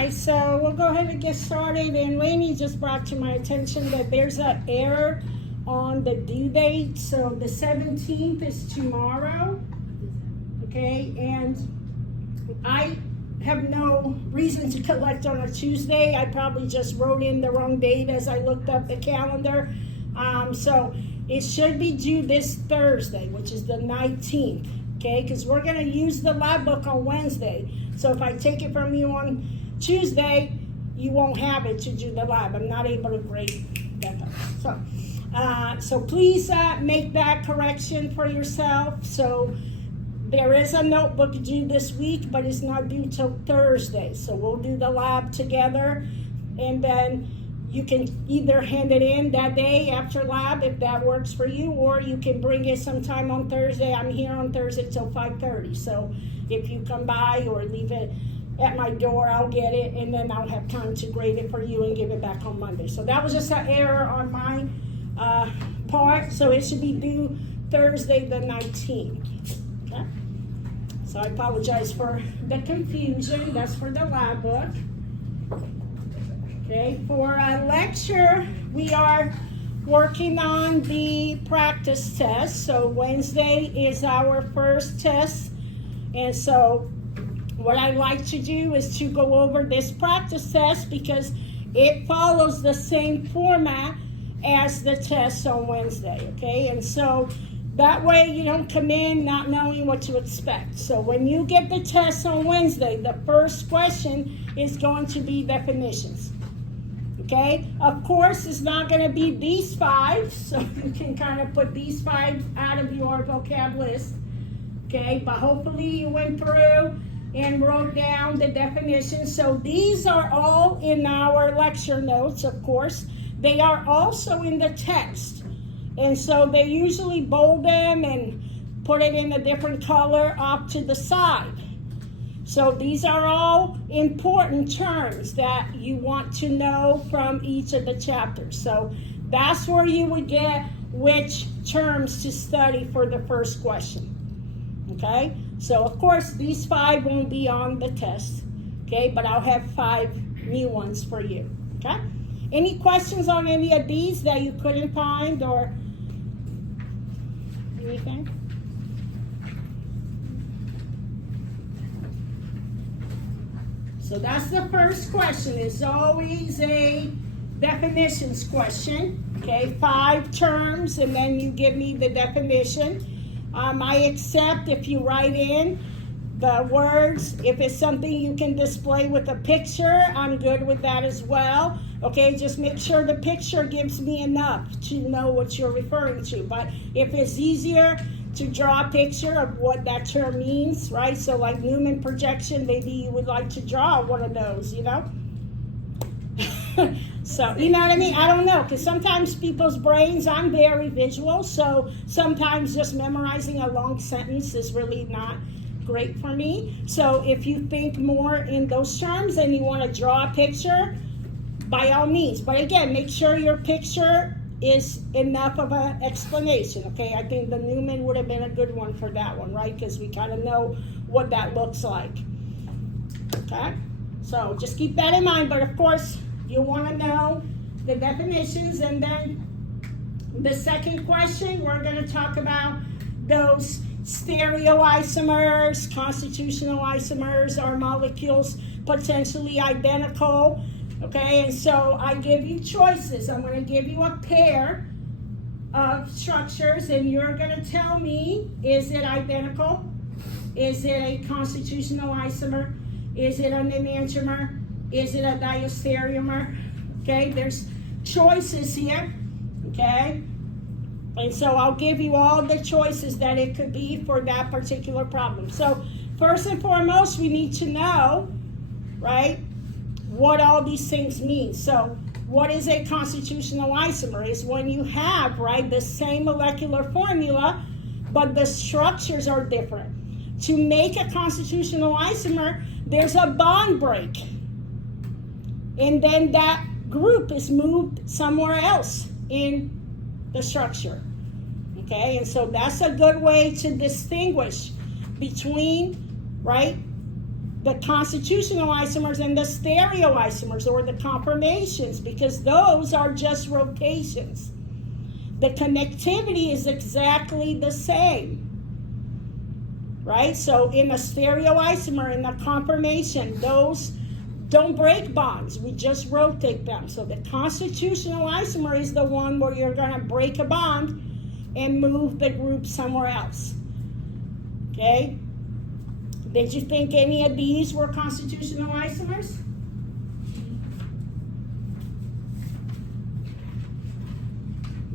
right, so we'll go ahead and get started. And Lainey just brought to my attention that there's an error on the due date. So the 17th is tomorrow, okay? And I have no reason to collect on a Tuesday. I probably just wrote in the wrong date as I looked up the calendar. So it should be due this Thursday, which is the 19th, okay? Because we're going to use the lab book on Wednesday. So if I take it from you on Tuesday, you won't have it to do the lab. I'm not able to grade that up. So please make that correction for yourself. So there is a notebook due this week, but it's not due till Thursday. So we'll do the lab together, and then you can either hand it in that day after lab if that works for you, or you can bring it sometime on Thursday. I'm here on Thursday till 5:30. So if you come by or leave it at my door, I'll get it, and then I'll have time to grade it for you and give it back on Monday. So that was just an error on my part. So it should be due Thursday the 19th. Okay? So I apologize for the confusion. That's for the lab book. Okay, for a lecture, we are working on the practice test. So Wednesday is our first test. And so what I like to do is to go over this practice test because it follows the same format as the test on Wednesday, okay? And so that way you don't come in not knowing what to expect. So when you get the test on Wednesday, the first question is going to be definitions. Okay, of course, it's not going to be these 5, so you can kind of put these 5 out of your vocab list. Okay, but hopefully you went through and wrote down the definitions. So these are all in our lecture notes, of course. They are also in the text. And so they usually bold them and put it in a different color off to the side. So these are all important terms that you want to know from each of the chapters. So that's where you would get which terms to study for the first question. Okay? So of course these 5 won't be on the test. Okay? But I'll have 5 new ones for you. Okay? Any questions on any of these that you couldn't find or anything? So that's the first question. It's always a definitions question. Okay, 5 terms, and then you give me the definition. I accept if you write in the words. If it's something you can display with a picture, I'm good with that as well. Okay, just make sure the picture gives me enough to know what you're referring to. But if it's easier to draw a picture of what that term means, right? So like Newman projection, maybe you would like to draw one of those, you know? So, you know what I mean? I don't know, because sometimes people's brains, I'm very visual, so sometimes just memorizing a long sentence is really not great for me. So if you think more in those terms and you want to draw a picture, by all means. But again, make sure your picture is enough of an explanation, okay? I think the Newman would have been a good one for that one, right? Because we kind of know what that looks like, okay? So just keep that in mind, but of course, you want to know the definitions. And then the second question, we're going to talk about those stereoisomers, constitutional isomers, are molecules potentially identical. Okay, and so I give you choices. I'm going to give you a pair of structures, and you're going to tell me, is it identical? Is it a constitutional isomer? Is it an enantiomer? Is it a diastereomer? Okay, there's choices here. Okay, and so I'll give you all the choices that it could be for that particular problem. So first and foremost, we need to know, right, what all these things mean. So what is a constitutional isomer? Is when you have, right, the same molecular formula, but the structures are different. To make a constitutional isomer, there's a bond break. And then that group is moved somewhere else in the structure. Okay, and so that's a good way to distinguish between, right, the constitutional isomers and the stereoisomers, or the conformations, because those are just rotations. The connectivity is exactly the same, right? So in a stereoisomer, in the conformation, those don't break bonds. We just rotate them. So the constitutional isomer is the one where you're going to break a bond and move the group somewhere else. Okay? Did you think any of these were constitutional isomers?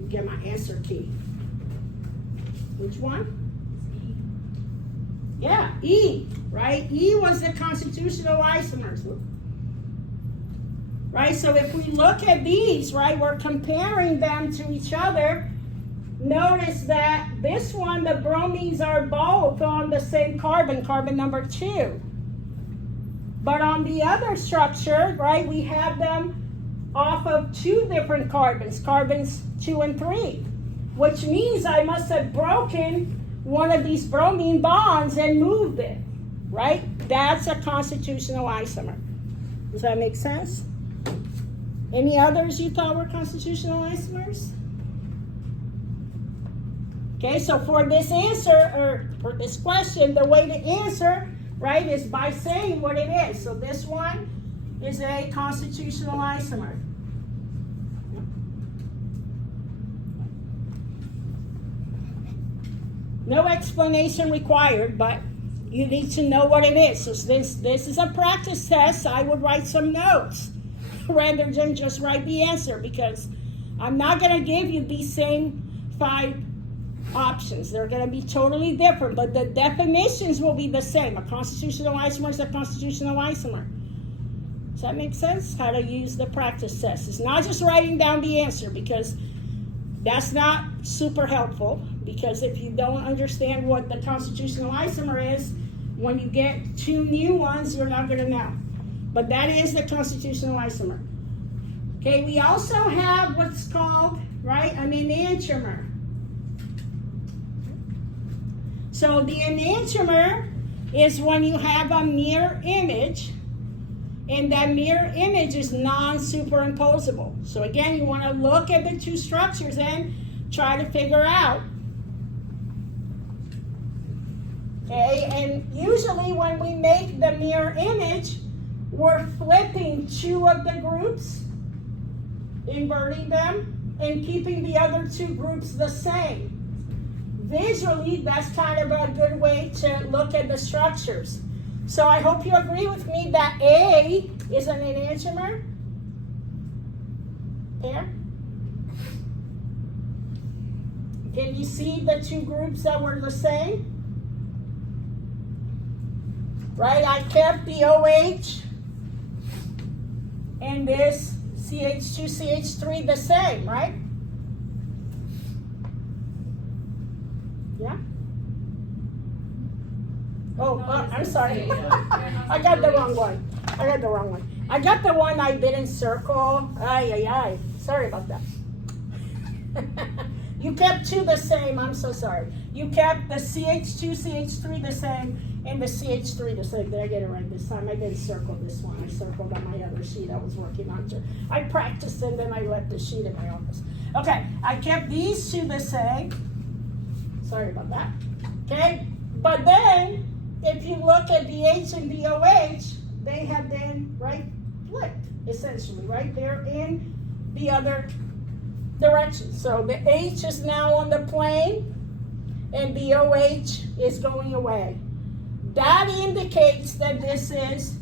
Get my answer key. Which one? Yeah, E, right? E was the constitutional isomers. Right, so if we look at these, right, we're comparing them to each other. Notice that this one, the bromines are both on the same carbon, carbon number 2. But on the other structure, right, we have them off of 2 different carbons, carbons 2 and 3, which means I must have broken one of these bromine bonds and moved it, right? That's a constitutional isomer. Does that make sense? Any others you thought were constitutional isomers? Okay, so for this answer, or for this question, the way to answer, right, is by saying what it is. So this one is a constitutional isomer. No explanation required, but you need to know what it is. So this is a practice test. I would write some notes rather than just write the answer, because I'm not going to give you these same 5 options. They're going to be totally different, but the definitions will be the same. A constitutional isomer is a constitutional isomer. Does that make sense? How to use the practice test. It's not just writing down the answer, because that's not super helpful, because if you don't understand what the constitutional isomer is, when you get 2 new ones, you're not going to know. But that is the constitutional isomer. Okay, we also have what's called, right, an enantiomer. So the enantiomer is when you have a mirror image, and that mirror image is non-superimposable. So again, you want to look at the 2 structures and try to figure out. Okay, and usually when we make the mirror image, we're flipping 2 of the groups, inverting them, and keeping the other 2 groups the same. Visually, that's kind of a good way to look at the structures. So I hope you agree with me that A is an enantiomer pair. Can you see the 2 groups that were the same? Right, I kept the OH and this CH2, CH3 the same, right? Yeah? Oh, I'm sorry. I got the wrong one. I got the one I didn't circle. Ay. Sorry about that. You kept 2 the same. I'm so sorry. You kept the CH2, CH3 the same, and the CH3 the same. Did I get it right this time? I didn't circle this one. I circled on my other sheet I was working on. I practiced and then I left the sheet in my office. Okay, I kept these 2 the same. Sorry about that. Okay, but then if you look at the H and the OH, they have been, right, flipped, essentially, right? They're in the other direction. So the H is now on the plane, and the OH is going away. That indicates that this is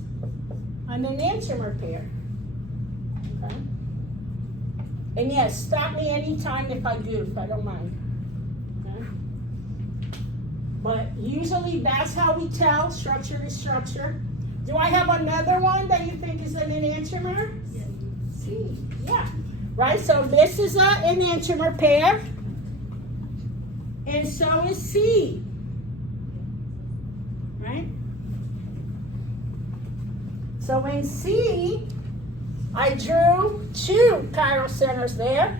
an enantiomer pair. Okay? And yes, stop me anytime if I goof, I don't mind. Okay? But usually that's how we tell structure to structure. Do I have another one that you think is an enantiomer? Yes. C. Yeah. Right, so this is an enantiomer pair, and so is C. Right? So in C, I drew 2 chiral centers there.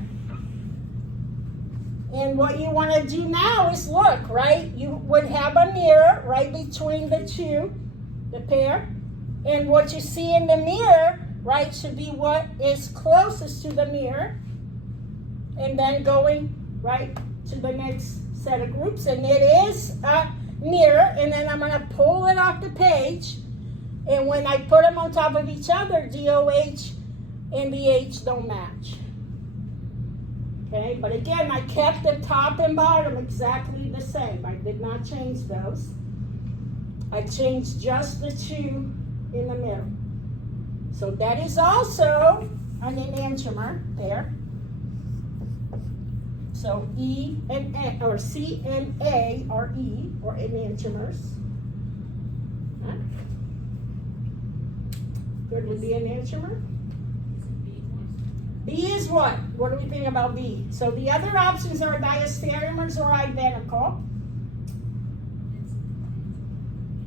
And what you want to do now is look, right? You would have a mirror right between the 2, the pair. And what you see in the mirror, right, should be what is closest to the mirror. And then going, right, to the next set of groups. And it is a mirror. And then I'm going to pull it off the page. And when I put them on top of each other, DOH and BH don't match. Okay, but again, I kept the top and bottom exactly the same. I did not change those. I changed just the two in the middle. So that is also an enantiomer there. So E and A, or C and A are E, or enantiomers. Huh? Good with the enantiomer? B is what? What do we think about B? So the other options are diastereomers or identical.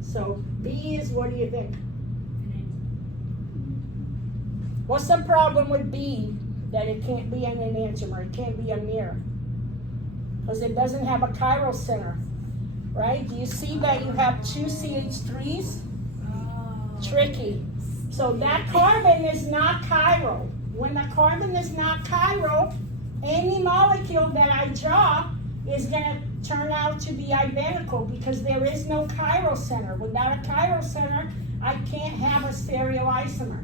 So B is, what do you think? What's the problem with B? That it can't be an enantiomer, it can't be a mirror. Because it doesn't have a chiral center, right? Do you see that you have two CH3s? Tricky. So that carbon is not chiral. When the carbon is not chiral, any molecule that I draw is going to turn out to be identical because there is no chiral center. Without a chiral center, I can't have a stereoisomer.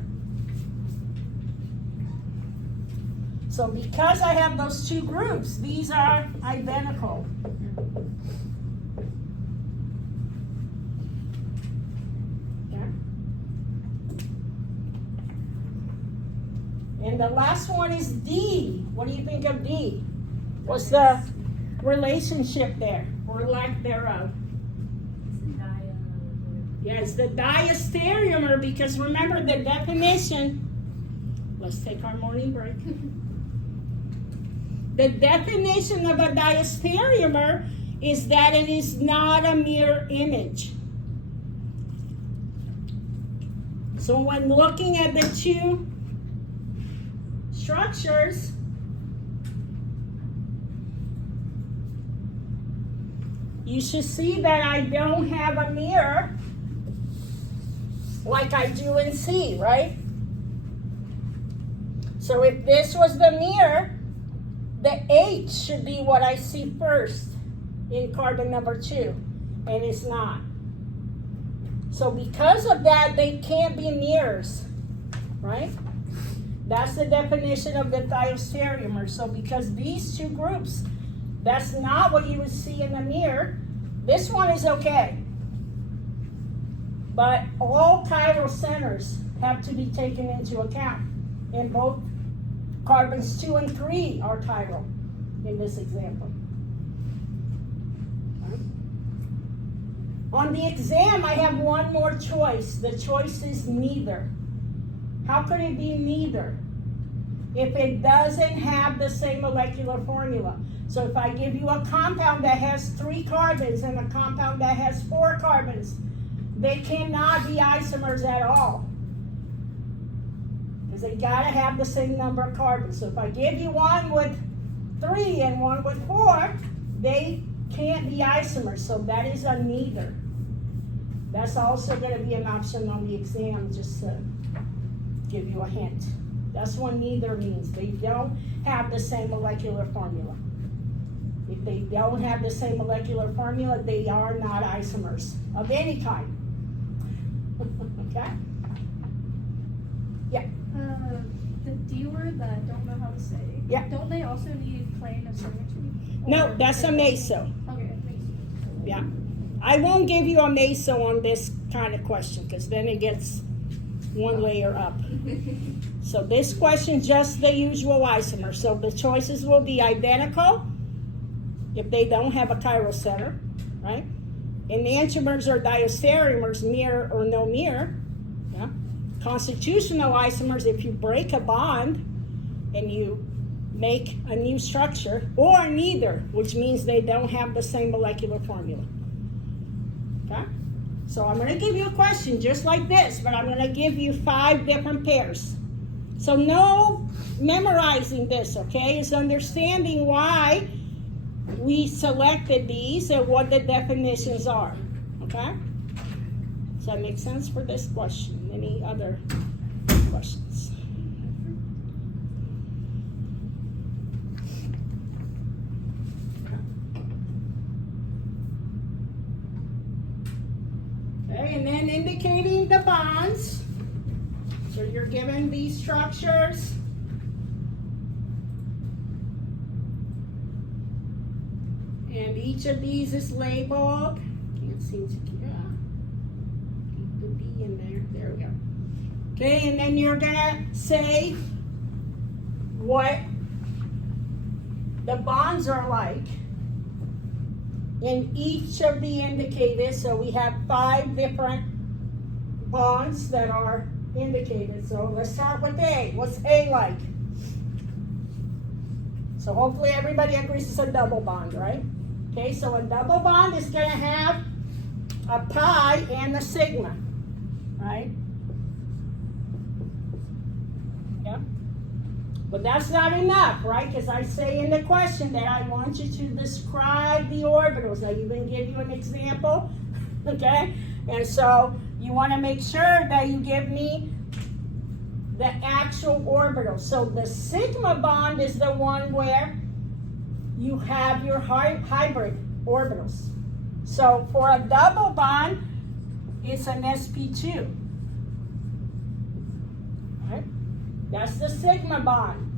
So because I have those two groups, these are identical. And the last one is D. What do you think of D? What's the relationship there, or lack thereof? Yeah, it's the diastereomer, because remember the definition. Let's take our morning break. The definition of a diastereomer is that it is not a mirror image. So when looking at the two structures, you should see that I don't have a mirror like I do in C, right? So if this was the mirror, the H should be what I see first in carbon number 2, and it's not. So because of that, they can't be mirrors, right? That's the definition of the diastereomer. So because these two groups, that's not what you would see in the mirror. This one is okay. But all chiral centers have to be taken into account. And both carbons 2 and 3 are chiral in this example. On the exam, I have one more choice. The choice is neither. How could it be neither? If it doesn't have the same molecular formula. So if I give you a compound that has 3 carbons and a compound that has 4 carbons, they cannot be isomers at all. Because they gotta have the same number of carbons. So if I give you one with 3 and one with 4, they can't be isomers. So that is a neither. That's also gonna be an option on the exam, just to give you a hint. That's what neither means. They don't have the same molecular formula. If they don't have the same molecular formula, they are not isomers of any kind. Okay? Yeah. The D word that I don't know how to say. Yeah. Don't they also need plane of symmetry? No, that's a meso. Okay, meso. Yeah. I won't give you a meso on this kind of question because then it gets one layer up. So this question, just the usual isomer. So the choices will be identical if they don't have a chiral center, right? Enantiomers or diastereomers, mirror or no mirror. Yeah. Constitutional isomers, if you break a bond and you make a new structure, or neither, which means they don't have the same molecular formula. Okay? So I'm going to give you a question just like this, but I'm going to give you 5 different pairs. So no memorizing this, okay? It's understanding why we selected these and what the definitions are, okay? Does that make sense for this question? Any other questions? Okay, and then indicating the bonds. So you're given these structures. And each of these is labeled. Can't seem to keep the B in there. There we go. Okay, and then you're gonna say what the bonds are like in each of the indicators. So we have 5 different bonds that are indicated. So let's start with A. What's A like? So hopefully everybody agrees it's a double bond, right? Okay, so a double bond is going to have a pi and a sigma, right? Yeah. But that's not enough, right? Because I say in the question that I want you to describe the orbitals. I even give you an example, okay? And so you want to make sure that you give me the actual orbital. So the sigma bond is the one where you have your hybrid orbitals. So for a double bond, it's an sp2. Right? That's the sigma bond.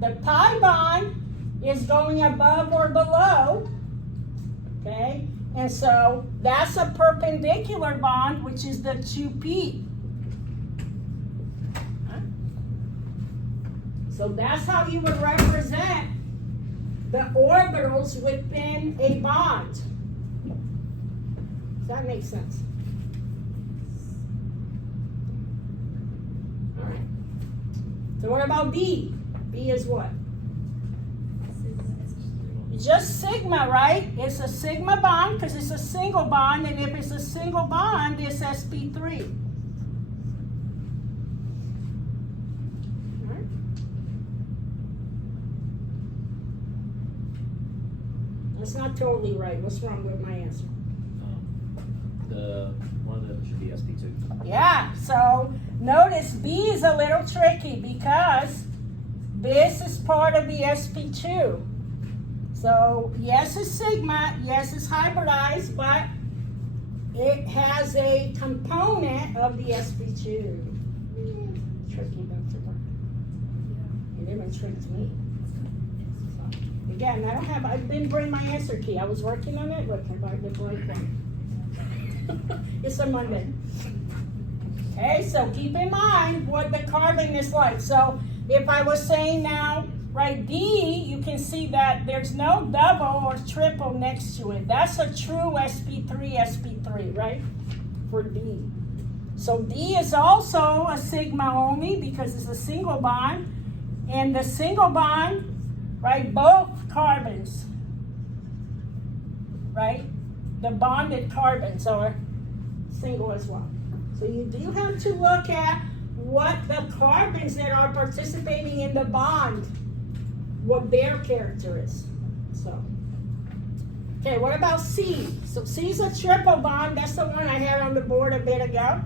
The pi bond is going above or below. Okay? And so that's a perpendicular bond, which is the 2p. So that's how you would represent the orbitals within a bond. Does that make sense? All right. So what about B? B is what? Just sigma, right? It's a sigma bond because it's a single bond, and if it's a single bond, it's sp3. That's not totally right. What's wrong with my answer? The one of them should be sp2. Yeah, so notice B is a little tricky because this is part of the sp2. So yes, it's sigma, yes, it's hybridized, but it has a component of the sp2. Tricky enough to work. It even tricked me. Again, I didn't bring my answer key. I was working on it. Look, I got the blank one. It's a Monday. Okay, so keep in mind what the carbon is like. So if I was saying now, right, D, you can see that there's no double or triple next to it. That's a true sp3, right, for D. So D is also a sigma only because it's a single bond. And the single bond, right, both carbons, right, the bonded carbons are single as well. So you do have to look at what the carbons that are participating in the bond, what their character is. So, okay, what about C? So C is a triple bond. That's the one I had on the board a bit ago.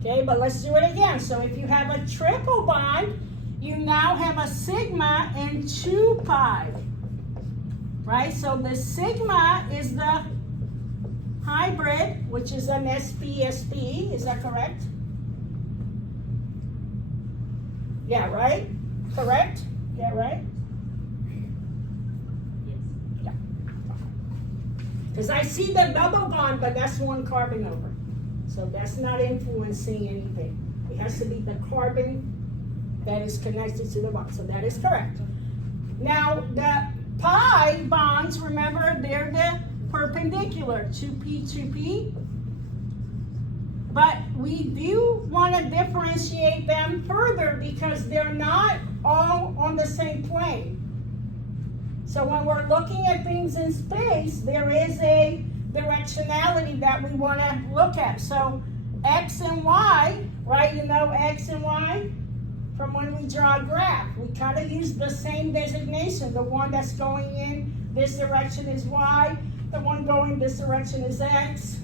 Okay, but let's do it again. So if you have a triple bond, you now have a sigma and 2 pi, right? So the sigma is the hybrid, which is an sp-sp, is that correct? Yeah, right? Correct? Yeah, right? Yes. Yeah. Because I see the double bond, but that's one carbon over. So that's not influencing anything. It has to be the carbon that is connected to the bond. So that is correct. Now, the pi bonds, remember, they're the perpendicular, 2p, 2p. But we do want to differentiate them further because they're not all on the same plane. So when we're looking at things in space, there is a directionality that we want to look at. So x and y, right? You know x and y? From when we draw a graph, we kind of use the same designation. The one that's going in this direction is y, the one going this direction is x,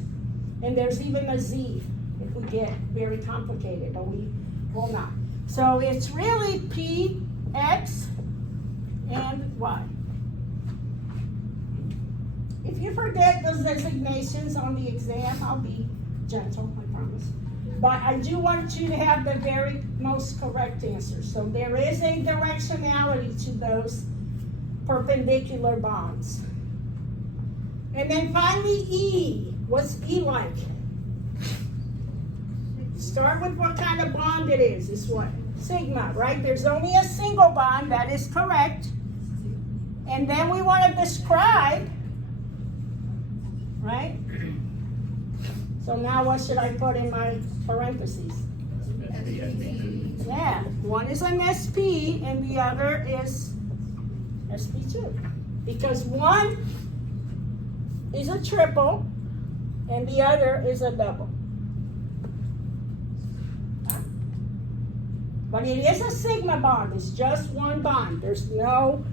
and there's even a z. If we would get very complicated, but we will not. So it's really P, X, and Y. If you forget those designations on the exam, I'll be gentle, I promise. But I do want you to have the very most correct answer. So there is a directionality to those perpendicular bonds. And then finally E. What's E like? Start with what kind of bond it is. It's what? Sigma, right? There's only a single bond, that is correct. And then we want to describe, right? So now what should I put in my parentheses? Yeah, one is an SP and the other is SP2. Because one is a triple and the other is a double. But it is a sigma bond. It's just one bond. There's no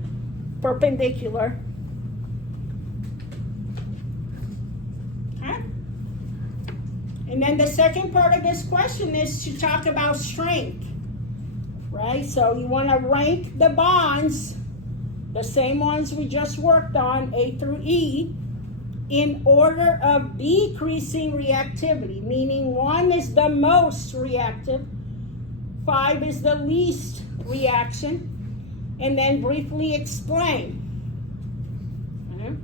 perpendicular. Okay? And then the second part of this question is to talk about strength. Right? So you want to rank the bonds, the same ones we just worked on, A through E, in order of decreasing reactivity, meaning 1 is the most reactive, 5 is the least reaction, and then briefly explain. Okay.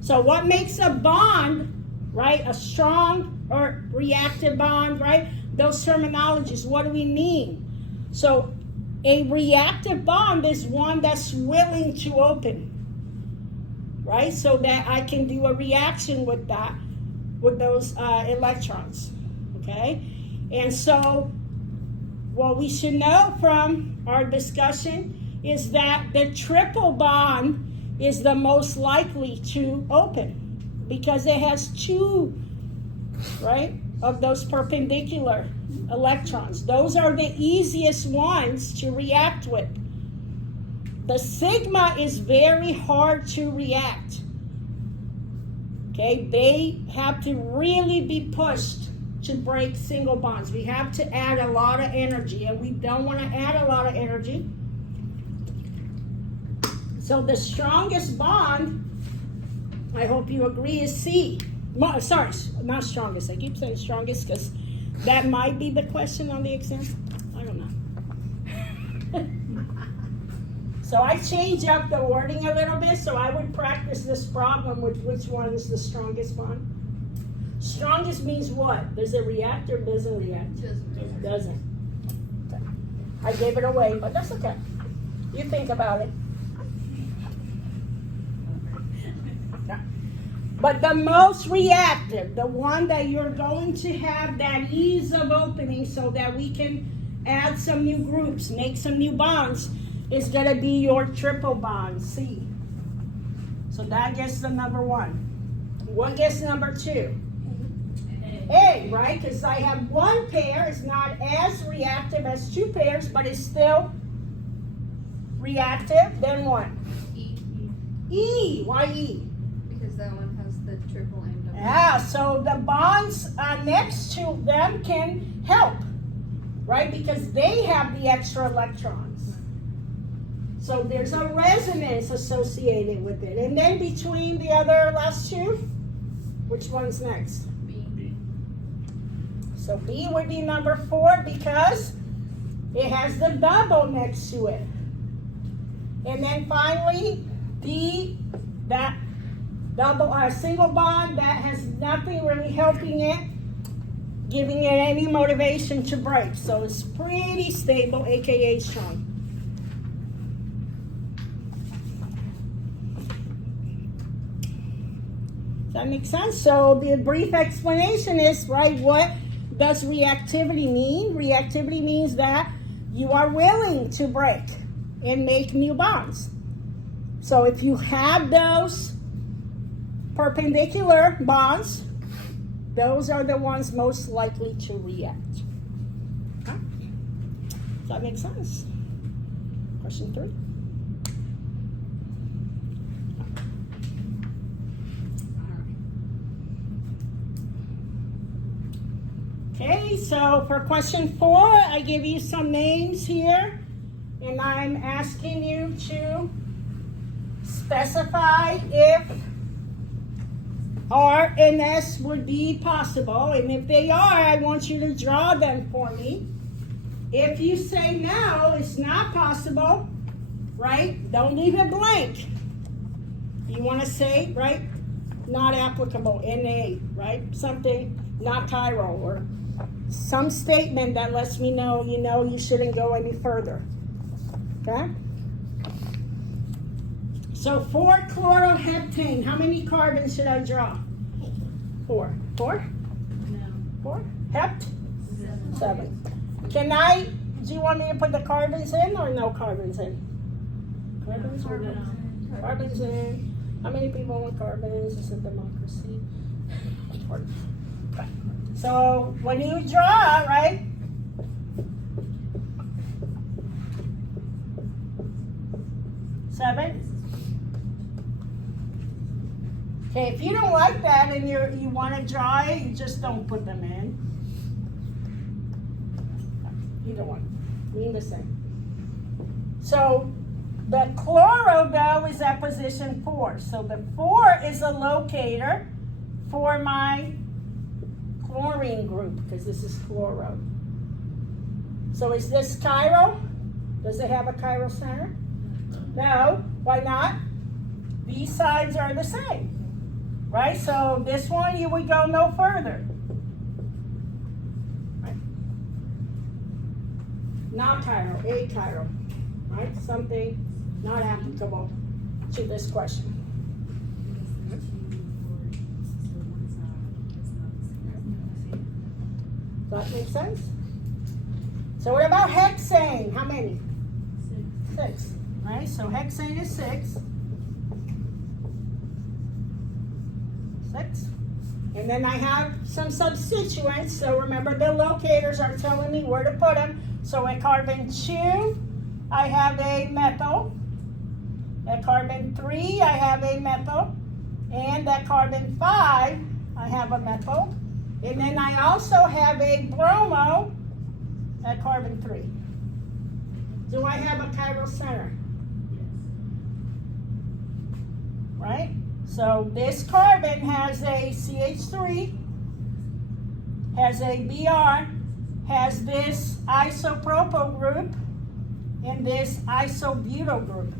So what makes a bond, right, a strong or reactive bond, right? Those terminologies, what do we mean? So a reactive bond is one that's willing to open, right? So that I can do a reaction with that, with those electrons, okay? And so what we should know from our discussion is that the triple bond is the most likely to open because it has 2, right, of those perpendicular electrons. Those are the easiest ones to react with. The sigma is very hard to react. Okay, they have to really be pushed to break single bonds. We have to add a lot of energy, and we don't want to add a lot of energy. So the strongest bond, I hope you agree, is C. Sorry, not strongest. I keep saying strongest because that might be the question on the exam. I don't know. So I change up the wording a little bit, so I would practice this problem with which one is the strongest bond. Strongest means what? Does it react or doesn't react? Doesn't. Okay. I gave it away, but that's okay. You think about it. Okay. But the most reactive, the one that you're going to have that ease of opening so that we can add some new groups, make some new bonds, is going to be your triple bond, C. So that gets the number 1. What gets number 2? A, right? Because I have 1 pair. It's not as reactive as 2 pairs, but it's still reactive. Then what? E. E. Why E? Because that one has the triple and double. Yeah, so the bonds next to them can help, right? Because they have the extra electrons. So there's a resonance associated with it. And then between the other last 2, which one's next? B. So B would be number 4 because it has the double next to it. And then finally, D, that double single bond that has nothing really helping it, giving it any motivation to break. So it's pretty stable, aka strong. That makes sense? So the brief explanation is, right, what does reactivity mean? Reactivity means that you are willing to break and make new bonds. So if you have those perpendicular bonds, those are the ones most likely to react. Okay. Does that make sense? Question 3. so for question 4, I give you some names here, and I'm asking you to specify if R and S would be possible, and if they are, I want you to draw them for me. If you say no, it's not possible, right? Don't leave it blank. You want to say, right? Not applicable, NA, right? Something, not chiral, or some statement that lets me know you shouldn't go any further. Okay? So 4-chloroheptane, how many carbons should I draw? 4. 4? No. 4? Hept? 7. Do you want me to put the carbons in or no carbons in? Carbons or no? Carbons in. How many people want carbons? It's a democracy. Okay. So when you draw, right? Seven. Okay, if you don't like that and you want to draw it, you just don't put them in. Either one. Mean the same. So the chloro though is at position 4. So the 4 is a locator for my chlorine group because this is chloro. So is this chiral? Does it have a chiral center? No. Why not? These sides are the same. Right? So this one you would go no further. Right? Not chiral, achiral. Right? Something not applicable to this question. Does that make sense? So what about hexane? How many? 6. Right? So hexane is 6. 6. And then I have some substituents. So remember the locators are telling me where to put them. So at carbon 2, I have a methyl. At carbon 3, I have a methyl. And at carbon 5, I have a methyl. And then I also have a bromo at carbon 3. Do I have a chiral center? Right? So this carbon has a CH3, has a Br, has this isopropyl group, and this isobutyl group.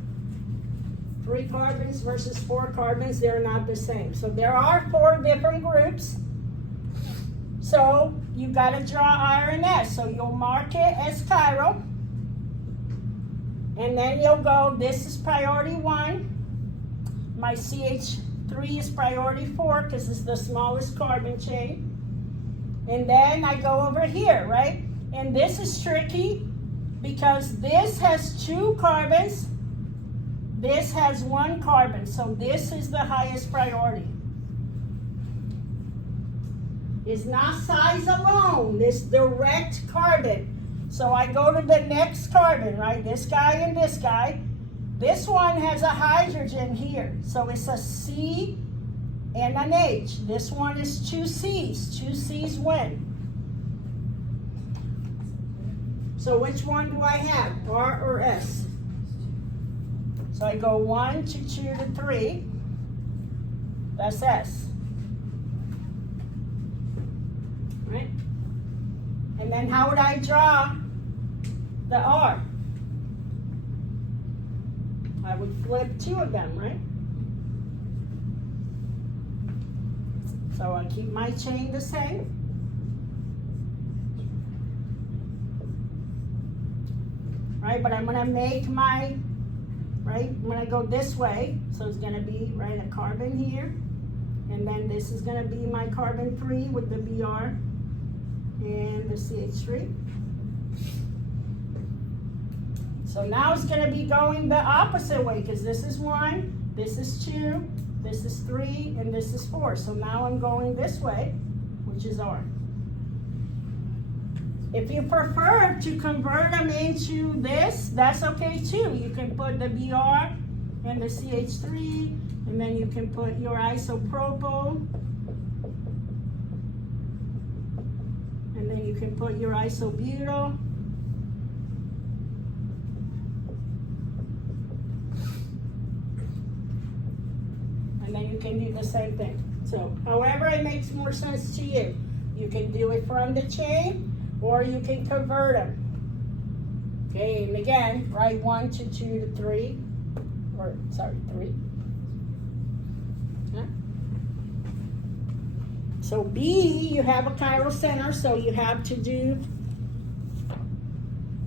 3 carbons versus 4 carbons, they're not the same. So there are 4 different groups. So you got to draw R and S. So you'll mark it as chiral. And then you'll go, this is priority 1. My CH3 is priority 4 because it's the smallest carbon chain. And then I go over here, right? And this is tricky because this has 2 carbons. This has 1 carbon. So this is the highest priority. It's not size alone, this direct carbon. So I go to the next carbon, right? This guy and this guy. This one has a hydrogen here. So it's a C and an H. This one is 2 C's. 2 C's win. So which one do I have, R or S? So I go 1 to 2 to 3. That's S. Right? And then how would I draw the R? I would flip 2 of them, right? So I keep my chain the same. Right, but I'm gonna make my, right, I'm gonna go this way. So it's gonna be, right, a carbon here. And then this is gonna be my carbon 3 with the Br and the CH3. So now it's going to be going the opposite way because this is 1, this is 2, this is 3, and this is 4. So now I'm going this way, which is R. If you prefer to convert them into this, that's okay too. You can put the Br and the CH3, and then you can put your isopropyl. And then you can put your isobutyl. And then you can do the same thing. So however it makes more sense to you. You can do it from the chain or you can convert them. Okay, and again, write 1 to 2 to 3, or sorry, 3. Okay. So B, you have a chiral center, so you have to do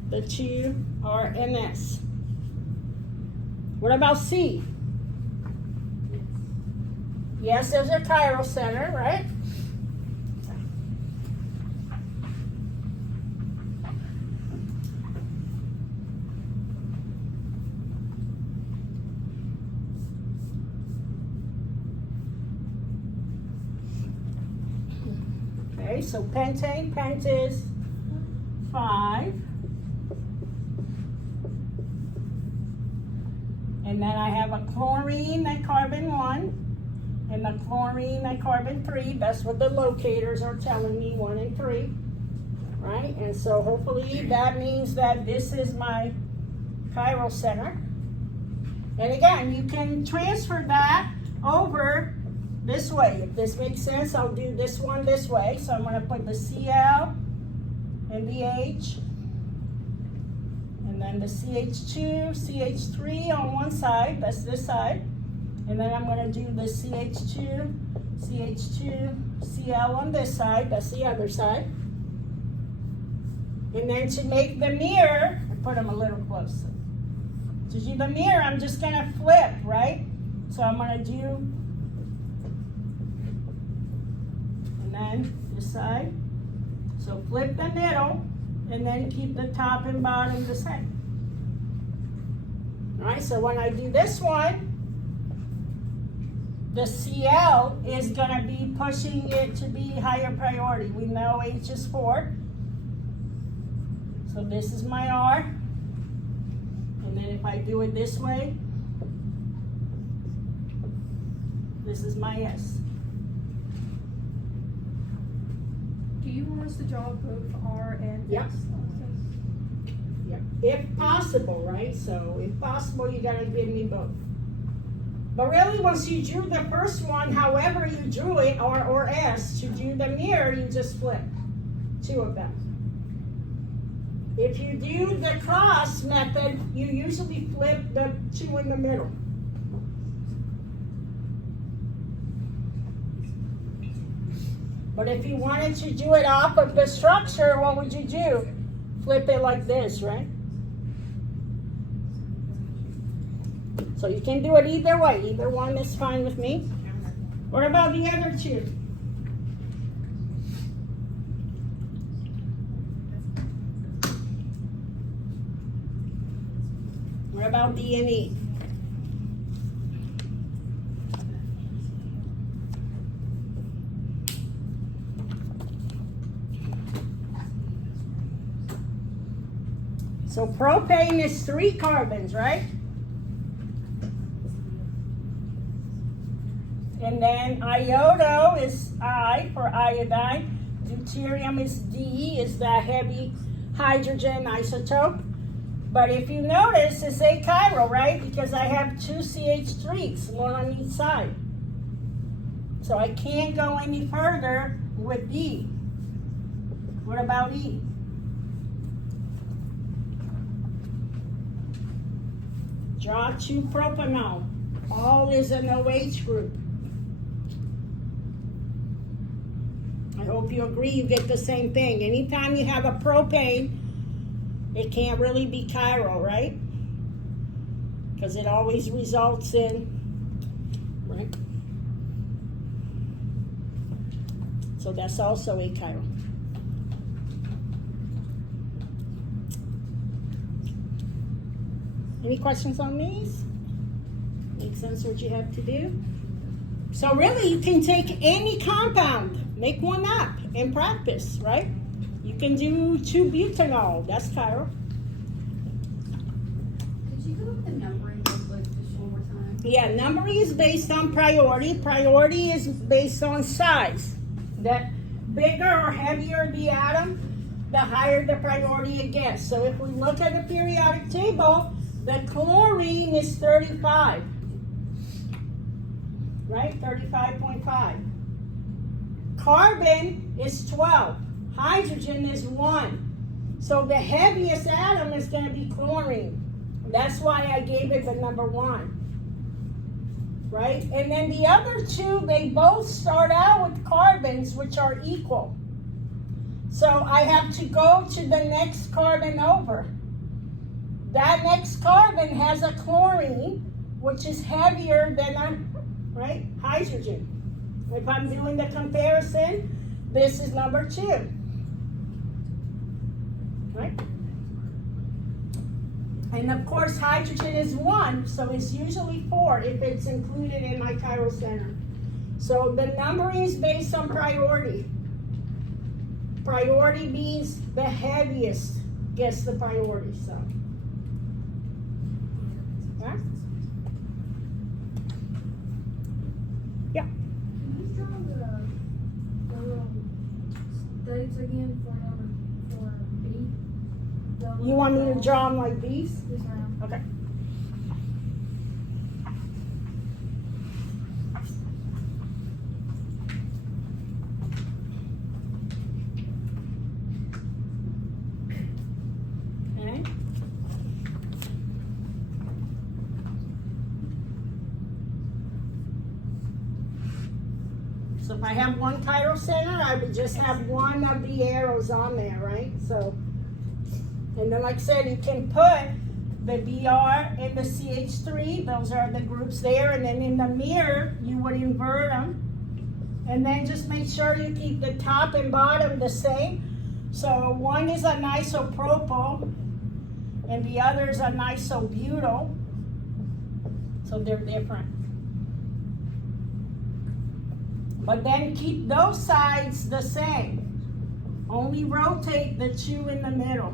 the 2 R and S. What about C? Yes, there's a chiral center, right? Okay, so pentane, pent is 5. And then I have a chlorine at carbon 1. And the chlorine at carbon 3, that's what the locators are telling me, 1 and 3, right? And so hopefully that means that this is my chiral center. And again, you can transfer that over this way. If this makes sense, I'll do this one this way. So I'm gonna put the Cl and the H, and then the CH2, CH3 on one side, that's this side. And then I'm going to do the CH2, CH2, Cl on this side, that's the other side. And then to make the mirror, I put them a little closer. To do the mirror, I'm just going to flip, right? So I'm going to do, and then this side. So flip the middle, and then keep the top and bottom the same. All right, so when I do this one, the Cl is going to be pushing it to be higher priority. We know H is 4. So this is my R. And then if I do it this way, this is my S. Do you want us to draw both R and Yep. S? Yep. If possible, right? So if possible, you got to give me both. But really, once you drew the first one, however you drew it, R or S, to do the mirror, you just flip 2 of them. If you do the cross method, you usually flip the 2 in the middle. But if you wanted to do it off of the structure, what would you do? Flip it like this, right? So you can do it either way. Either one is fine with me. What about the other 2? What about D and E? So propane is 3 carbons, right? And then iodo is I for iodine. Deuterium is D, is the heavy hydrogen isotope. But if you notice, it's achiral, right? Because I have 2 CH3s, 1 on each side. So I can't go any further with D. What about E? Draw 2 propanol. All is an OH group. I hope you agree you get the same thing. Anytime you have a propane, it can't really be chiral, right? Because it always results in, right? So that's also achiral. Any questions on these? Make sense what you have to do? So really, you can take any compound, make one up, and practice, right? You can do 2-butanol, that's chiral. Could you go with the numbering real quick, just one more time? Yeah, numbering is based on priority. Priority is based on size. That bigger or heavier the atom, the higher the priority it gets. So if we look at the periodic table, the chlorine is 35, right? 35.5. Carbon is 12. Hydrogen is 1. So the heaviest atom is going to be chlorine. That's why I gave it the number 1. Right? And then the other two, they both start out with carbons, which are equal. So I have to go to the next carbon over. That next carbon has a chlorine, which is heavier than a, right, hydrogen. If I'm doing the comparison, this is number 2. Right? And of course, hydrogen is 1, so it's usually 4 if it's included in my chiral center. So the numbering is based on priority. Priority means the heaviest gets the priority, so. Right? Yeah. Can you draw the little states again for B? You want me to draw them like these? Yes, ma'am. Okay. Okay. So if I have one chiral center, I would just have one of the arrows on there, right? So, and then like I said, you can put the Br and the CH3, those are the groups there, and then in the mirror, you would invert them. And then just make sure you keep the top and bottom the same. So one is an isopropyl, and the other is an isobutyl. So they're different. But then keep those sides the same. Only rotate the 2 in the middle.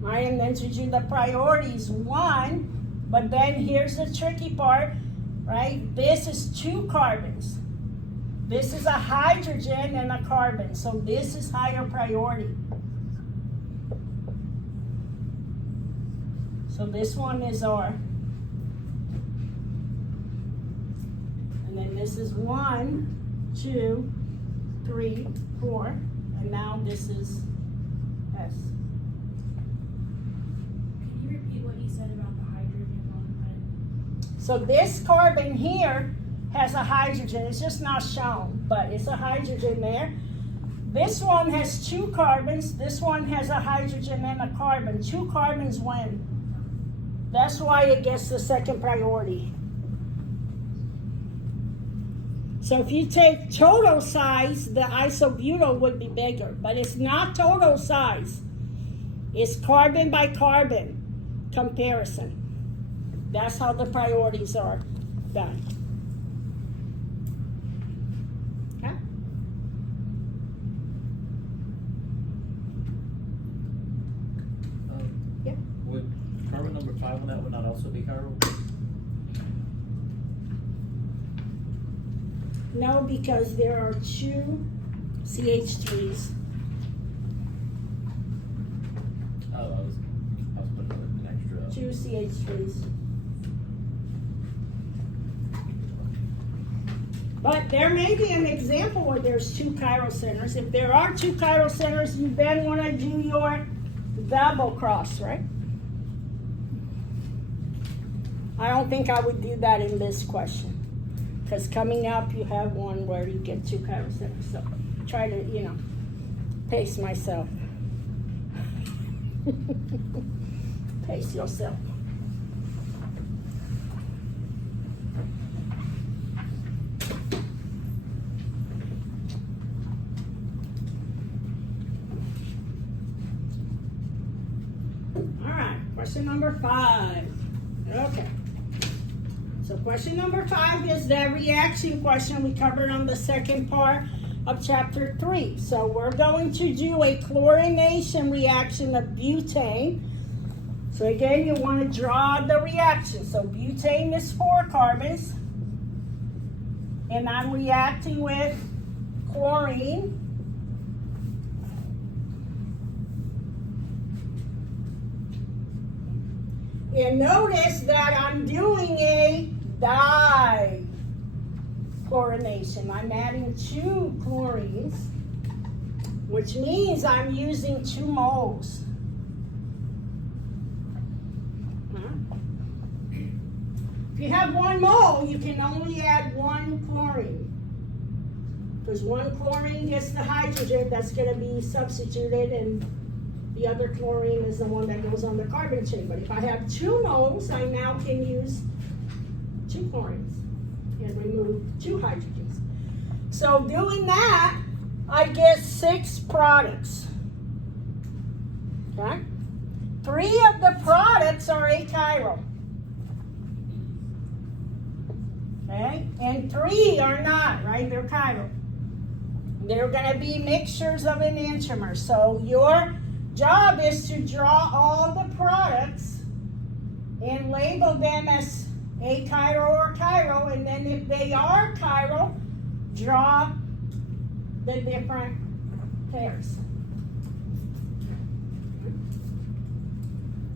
Right, and then to do the priorities 1, but then here's the tricky part, right? This is 2 carbons. This is a hydrogen and a carbon, so this is higher priority. So this one is R. And then this is 1, 2, 3, 4, and now this is S. Repeat what you said about the hydrogen on So this carbon here has a hydrogen. It's just not shown, but it's a hydrogen there. This one has 2 carbons. This one has a hydrogen and a carbon. 2 carbons win. That's why it gets the second priority. So if you take total size, the isobutyl would be bigger, but it's not total size. It's carbon by carbon comparison. That's how the priorities are done. Okay? Yeah. Would carbon number 5 on that would not also be chiral? No, because there are 2 CH3s. Oh, I was putting an extra. 2 CH3s. But there may be an example where there's 2 chiral centers. If there are 2 chiral centers, you then want to do your double cross, right? I don't think I would do that in this question. Because coming up, you have one where you get 2 chiral centers. So try to, pace myself. Pace yourself. All right, question number 5. Okay. So question number 5 is that reaction question we covered on the second part of chapter 3. So we're going to do a chlorination reaction of butane. So again, you want to draw the reaction. So butane is 4 carbons. and I'm reacting with chlorine. And notice that I'm doing a dichlorination. I'm adding 2 chlorines, which means I'm using 2 moles. If you have 1 mole, you can only add 1 chlorine. Because 1 chlorine gets the hydrogen that's going to be substituted, and the other chlorine is the one that goes on the carbon chain. But if I have 2 moles, I now can use 2 chlorines and remove 2 hydrogens. So doing that, I get 6 products. Okay? 3 of the products are achiral. Okay? And 3 are not, right? They're chiral. They're going to be mixtures of enantiomers. So your job is to draw all the products and label them as achiral or chiral, and then if they are chiral, draw the different pairs.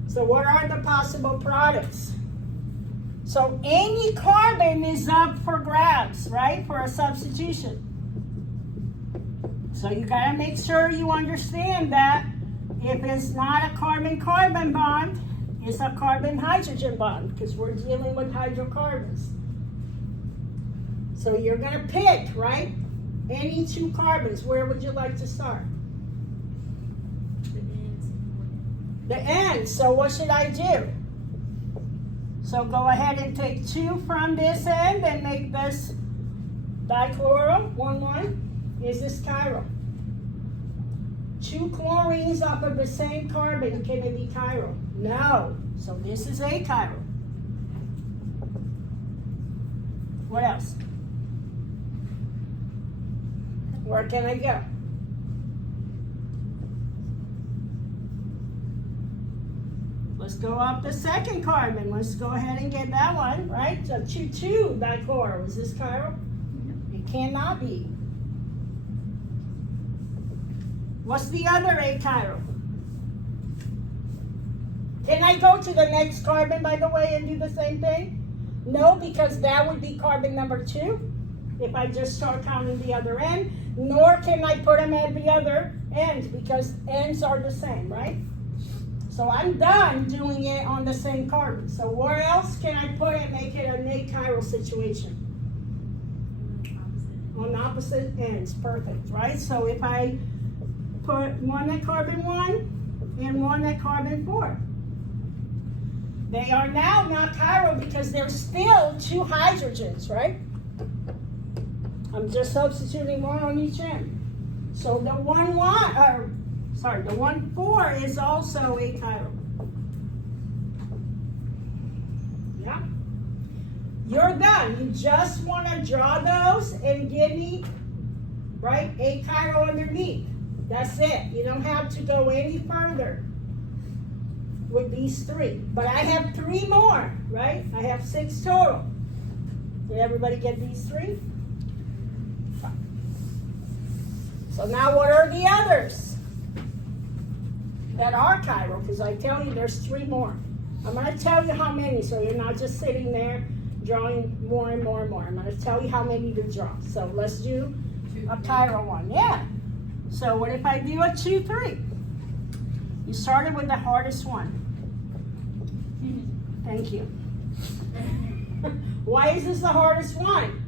So what are the possible products? So any carbon is up for grabs, right, for a substitution. So you gotta make sure you understand that if it's not a carbon-carbon bond, it's a carbon-hydrogen bond, because we're dealing with hydrocarbons. So you're gonna pick, right, any 2 carbons. Where would you like to start? The ends. So what should I do? So go ahead and take 2 from this end and make this dichloral, 1,1. Is this chiral? 2 chlorines off of the same carbon, can it be chiral? No. So this is achiral. What else? Where can I go? Let's go up the second carbon. Let's go ahead and get that one, right? So 2,2 dichloral. Is this chiral? It cannot be. What's the other achiral? Can I go to the next carbon, by the way, and do the same thing? No, because that would be carbon number 2, if I just start counting the other end. Nor can I put them at the other end, because ends are the same, right? So I'm done doing it on the same carbon. So where else can I put it, make it an achiral situation? On opposite ends, perfect, right? So if I put 1 at carbon 1 and 1 at carbon 4. They are now not chiral because there's still 2 hydrogens, right? I'm just substituting 1 on each end. So the 1,4 is also achiral. Yeah? You're done. You just want to draw those and give me, right, achiral underneath. That's it. You don't have to go any further with these 3. But I have 3 more, right? I have 6 total. Did everybody get these 3? So now what are the others that are chiral? Because I tell you there's 3 more. I'm going to tell you how many, so you're not just sitting there drawing more and more and more. I'm going to tell you how many to draw. So let's do a chiral one. Yeah. So what if I do a 2, 3? You started with the hardest one. Thank you. Why is this the hardest one?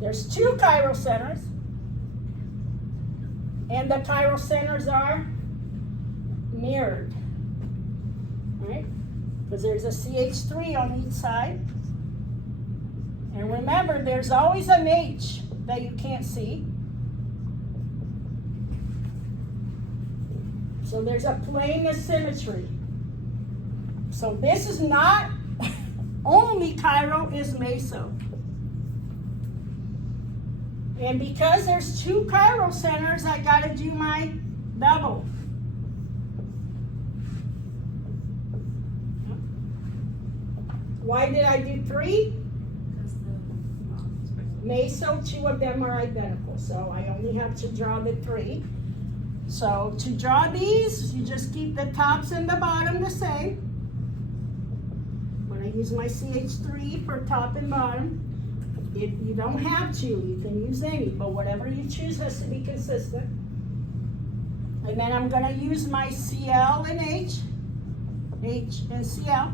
There's 2 chiral centers. And the chiral centers are mirrored. Right? Because there's a CH3 on each side. And remember, there's always an H that you can't see. So there's a plane of symmetry. So this is not only chiral, is meso. And because there's 2 chiral centers, I got to do my double. Why did I do 3? meso, two of them are identical, so I only have to draw the three. So to draw these, you just keep the tops and the bottom the same. I'm gonna use my CH3 for top and bottom. If you don't have to, you can use any, but whatever you choose has to be consistent. And then I'm gonna use my CL and H and CL,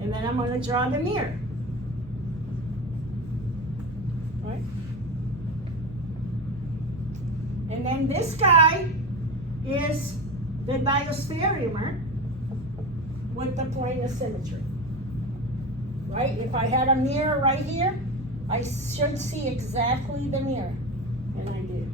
and then I'm gonna draw the mirror. Right? And then this guy is the diastereomer with the plane of symmetry. Right? If I had a mirror right here, I should see exactly the mirror, and I do.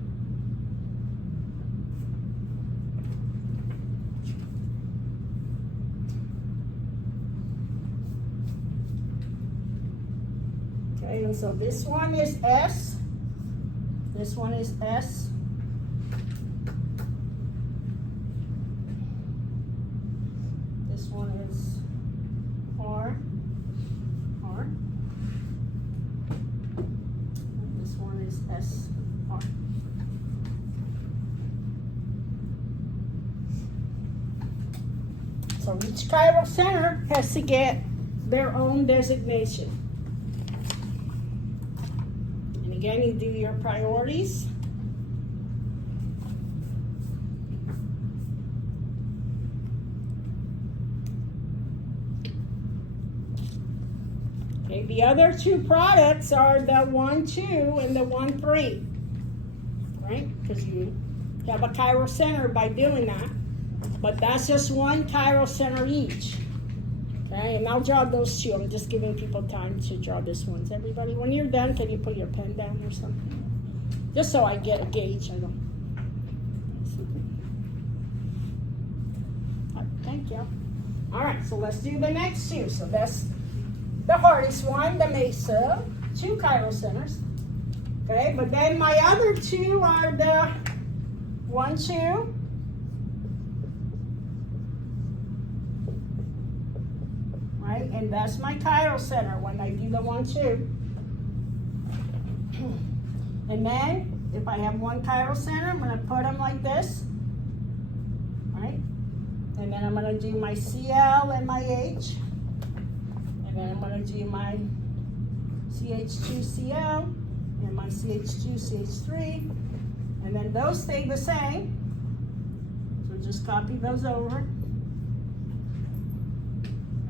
Okay, and so this one is S, this one is S, this one is R, R, this one is S, R. So each chiral center has to get their own designation. And again, you do your priorities. Okay, the other two products are the 1, 2 and the 1, 3. Right? Because you have a chiral center by doing that. But that's just one chiral center each. Okay, and I'll draw those two. I'm just giving people time to draw this ones. Everybody, when you're done, can you put your pen down or something? Just so I get a gauge. I don't. Thank you. All right, so let's do the next two. So that's the hardest one, the mesa, 2 chiral centers. Okay, but then my other two are the 1, 2. Right, and that's my chiral center when I do the 1, 2. And then, if I have one chiral center, I'm going to put them like this. Right? And then I'm going to do my CL and my H. And then I'm going to do my CH2CL and my CH2CH3. And then those stay the same. So just copy those over.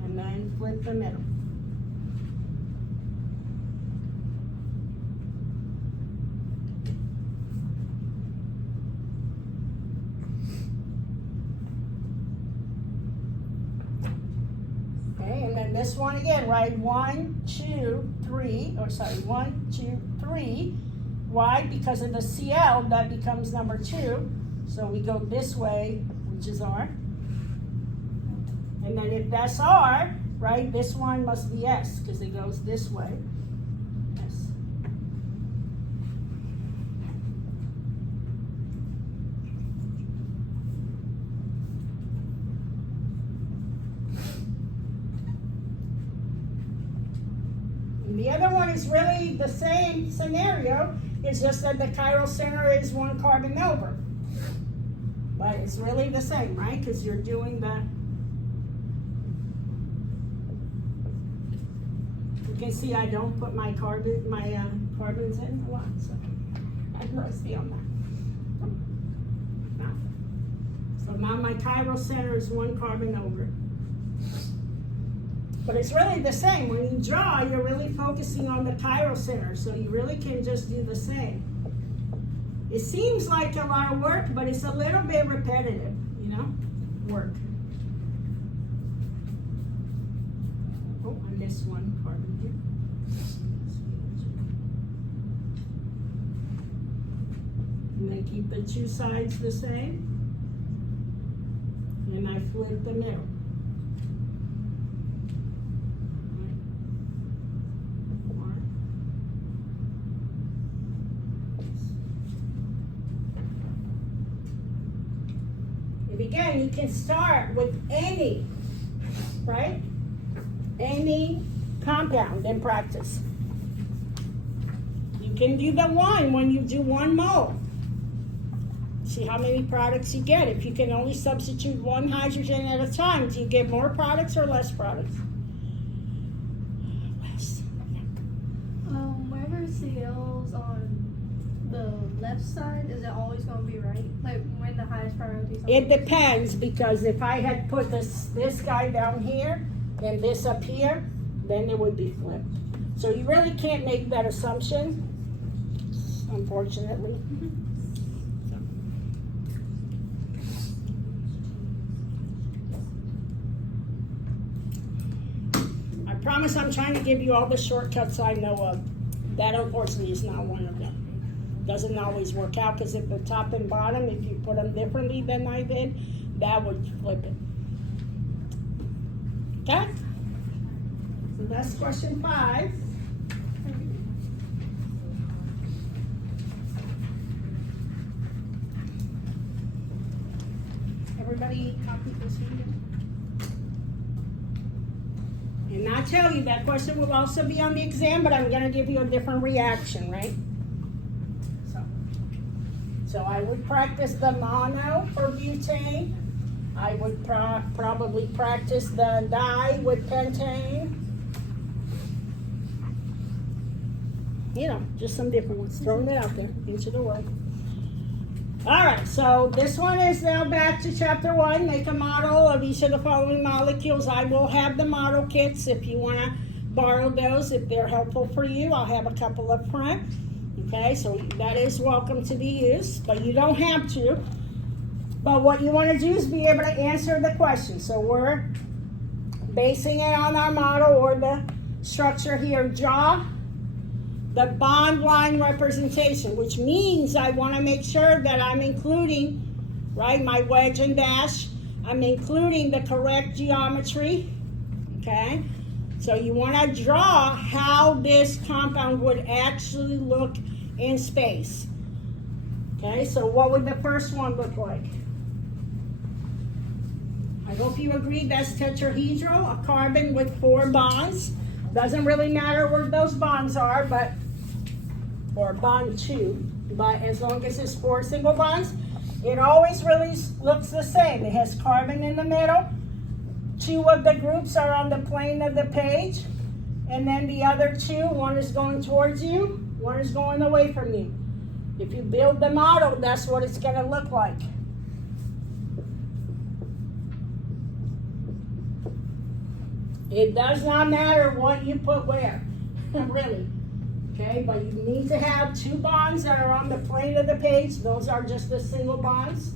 And then flip the middle. Okay, and then this one again, right? 1, 2, 3, or sorry, 1, 2, 3. Why? Because of the CL, that becomes number 2. So we go this way, which is R. And then if that's R, right, this one must be S, because it goes this way. S. And the other one is really the same scenario. It's just that the chiral center is 1 carbon over. But it's really the same, right? Because you're doing the... You can see I don't put my carbons in a lot, so I'm rusty on that. So now my chiral center is 1 carbon over. But it's really the same. When you draw, you're really focusing on the chiral center, so you really can just do the same. It seems like a lot of work, but it's a little bit repetitive, you know, work. Oh, I missed 1 carbon here. And then keep the 2 sides the same. And I flip the middle. And again, you can start with any, right? Any compound in practice. can do the one when you do 1 mole. See how many products you get. If you can only substitute 1 hydrogen at a time, do you get more products or less products? Less. Whenever CL's on the left side, is it always going to be right? Like when the highest priority is on It depends, because if I had put this guy down here and this up here, then it would be flipped. So you really can't make that assumption, unfortunately. I promise I'm trying to give you all the shortcuts I know of. That unfortunately is not one of them. Doesn't always work out, because if the top and bottom, if you put them differently than I did, that would flip it. Okay? So that's question 5. Everybody copy this video? And I tell you, that question will also be on the exam, but I'm going to give you a different reaction, right? So I would practice the mono for butane. I would probably practice the di with pentane. You know, just some different ones. Throwing it out there into the world. All right, so this one is now back to chapter 1. Make a model of each of the following molecules. I will have the model kits if you want to borrow those, if they're helpful for you. I'll have a couple up front. Okay, so that is welcome to be used, but you don't have to. But what you want to do is be able to answer the question. So we're basing it on our model or the structure here. Draw the bond line representation, which means I want to make sure that I'm including, right, my wedge and dash. I'm including the correct geometry, okay? So you want to draw how this compound would actually look in space. Okay, so what would the first one look like? I hope you agree that's tetrahedral, a carbon with 4 bonds. Doesn't really matter where those bonds are, but, or bond 2, but as long as it's 4 single bonds, it always really looks the same. It has carbon in the middle. 2 of the groups are on the plane of the page, and then the other 2, one is going towards you, one is going away from you. If you build the model, that's what it's going to look like. It does not matter what you put where, really. Okay, but you need to have 2 bonds that are on the plane of the page. Those are just the single bonds.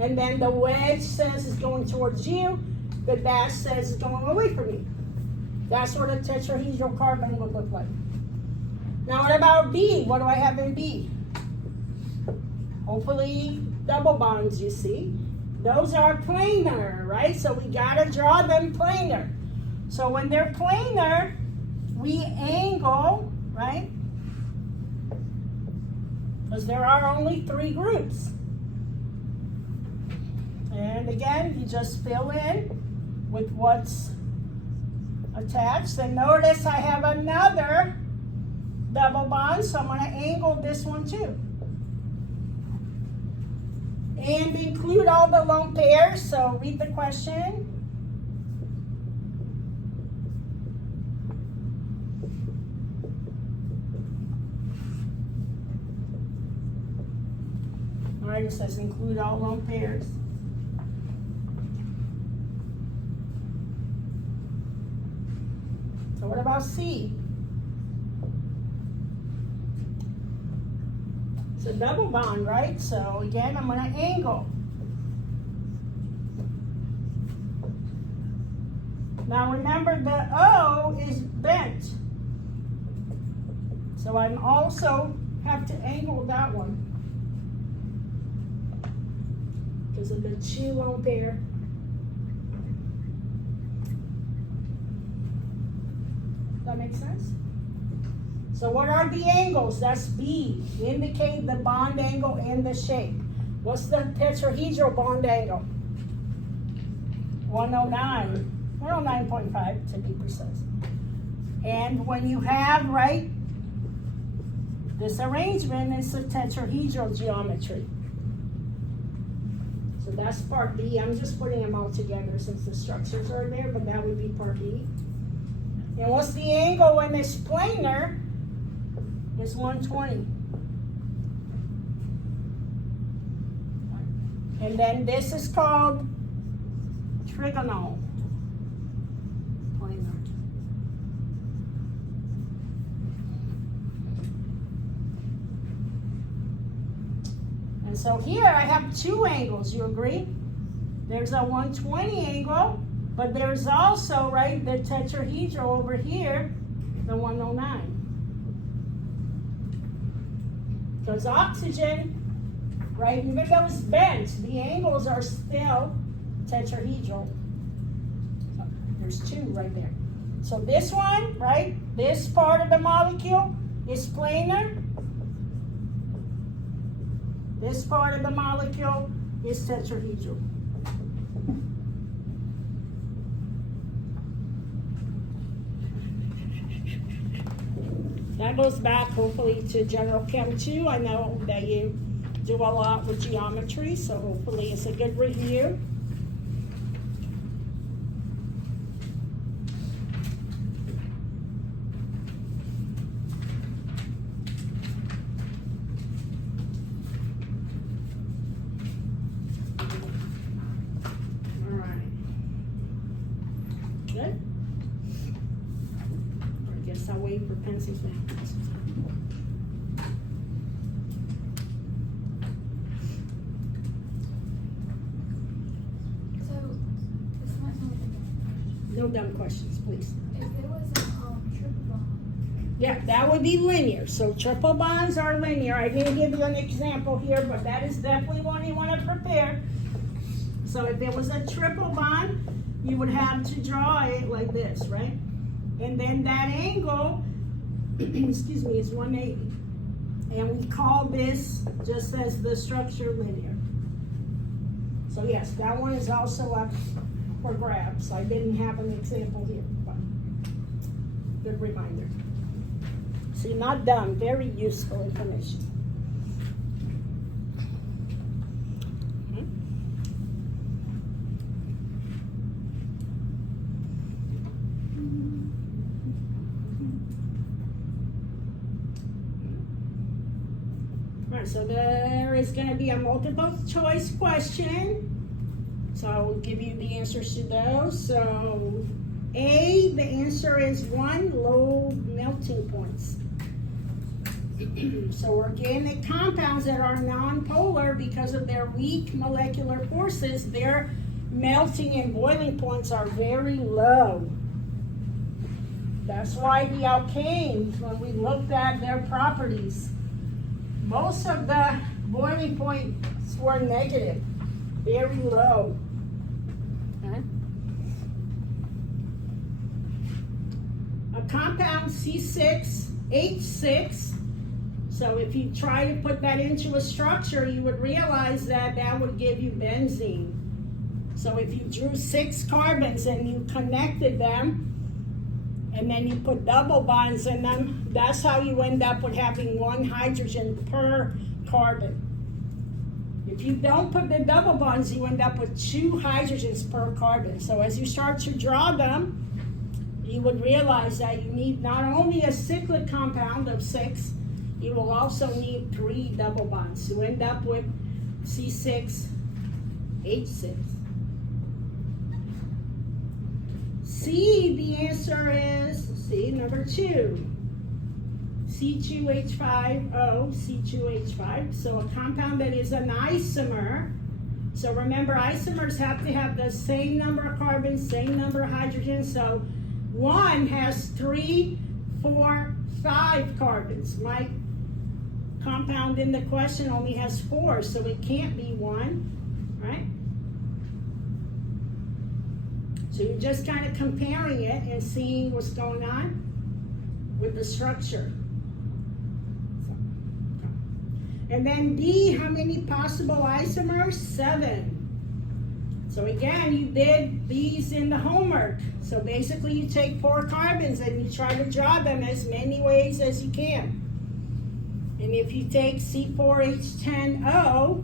And then the wedge says it's going towards you. The dash says it's going away from you. That's what a tetrahedral carbon would look like. Now what about B? What do I have in B? Hopefully double bonds, you see. Those are planar, right? So we gotta draw them planar. So when they're planar, we angle, right? Because there are only 3 groups. And again, you just fill in with what's attached. And notice I have another double bond, so I'm going to angle this one too. And include all the lone pairs, so read the question. All right, it says include all lone pairs. So what about C? It's a double bond, right? So again, I'm going to angle. Now remember, the O is bent. So I'm also have to angle that one because of the 2 lone pair. That makes sense? So what are the angles? That's B. Indicate the bond angle and the shape. What's the tetrahedral bond angle? 109. 109.5 to be precise. And when you have, right, This arrangement is a tetrahedral geometry. So that's part B. I'm just putting them all together since the structures are there, but that would be part B. And what's the angle when it's planar? It's 120. And then this is called trigonal. Planar. And so here I have two angles, you agree? There's a 120 angle, but there's also, right, the tetrahedral over here, the 109. Because oxygen, right, even though it's bent, the angles are still tetrahedral. So there's two right there. So this one, right, this part of the molecule is planar. This part of the molecule is tetrahedral. That goes back hopefully to General Chem 2. I know that you do a lot with geometry, so hopefully it's a good review. All right. Good. I guess I'll wait for pencils now. So, this might sound like a No dumb questions, please. if there was a triple bond, Yeah, that would be linear. So triple bonds are linear. I didn't give you an example here, but that is definitely one you want to prepare. So if it was a triple bond, you would have to draw it like this, right? And then that angle, excuse me, is 180. And we call this just as the structure linear. So yes, that one is also up for grabs. I didn't have an example here, but good reminder. See, not dumb, very useful information. Alright, so there is going to be a multiple choice question. So I'll give you the answers to those. So A, the answer is 1, low melting points. So organic compounds that are nonpolar, because of their weak molecular forces, their melting and boiling points are very low. That's why the alkanes, when we looked at their properties, most of the boiling points were negative, very low. Okay. A compound C6H6, so if you try to put that into a structure, you would realize that that would give you benzene. So if you drew 6 carbons and you connected them, and then you put double bonds in them, that's how you end up with having 1 hydrogen per carbon. If you don't put the double bonds, you end up with 2 hydrogens per carbon. So as you start to draw them, you would realize that you need not only a cyclic compound of 6, you will also need 3 double bonds. You end up with C6H6. C, the answer is C, number 2. C2H5O, C2H5. So a compound that is an isomer. So remember, isomers have to have the same number of carbons, same number of hydrogens. So one has 3, 4, 5 carbons. My compound in the question only has 4, so it can't be 1, right? So you're just kind of comparing it and seeing what's going on with the structure. And then D, how many possible isomers? 7. So again, you did these in the homework. So basically you take 4 carbons and you try to draw them as many ways as you can. And if you take C4H10O,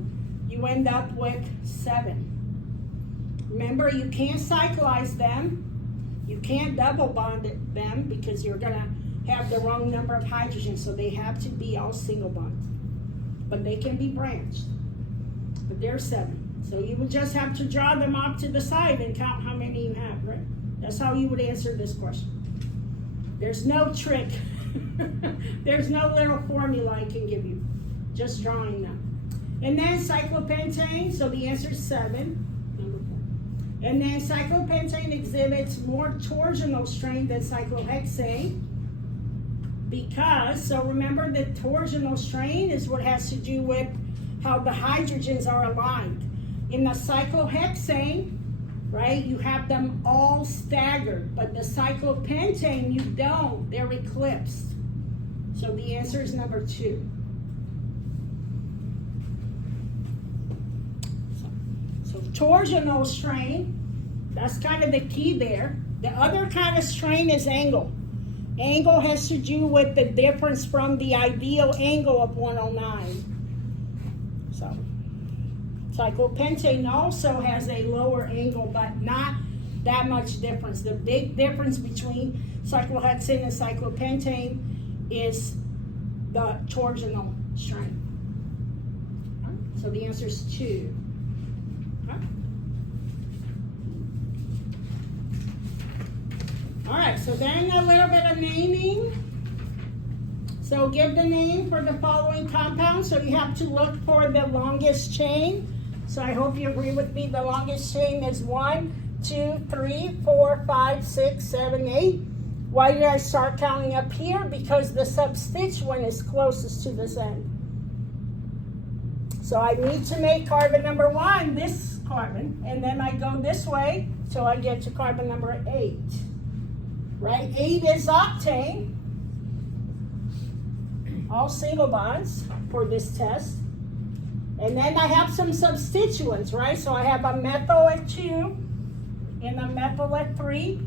you end up with 7. Remember, you can't cyclize them. You can't double bond them because you're gonna have the wrong number of hydrogens, so they have to be all single bonds. But they can be branched. But there's 7. So you would just have to draw them off to the side and count how many you have, right? That's how you would answer this question. There's no trick. There's no little formula I can give you. Just drawing them. And then cyclopentane, so the answer is 7. Number 4. And then cyclopentane exhibits more torsional strain than cyclohexane. Because, so remember the torsional strain is what has to do with how the hydrogens are aligned. In the cyclohexane, right, you have them all staggered, but the cyclopentane, you don't. They're eclipsed. So the answer is number 2. So torsional strain, that's kind of the key there. The other kind of strain is angle. Angle has to do with the difference from the ideal angle of 109. So, cyclopentane also has a lower angle, but not that much difference. The big difference between cyclohexane and cyclopentane is the torsional strain. So the answer is 2. All right, so then a little bit of naming. So give the name for the following compound. So you have to look for the longest chain. So I hope you agree with me. The longest chain is 1, 2, 3, 4, 5, 6, 7, 8. Why did I start counting up here? Because the substituent is closest to this end. So I need to make carbon number 1 this carbon, and then I go this way till I get to carbon number 8. Right? 8 is octane. All single bonds for this test. And then I have some substituents, right? So I have a methyl at 2 and a methyl at 3.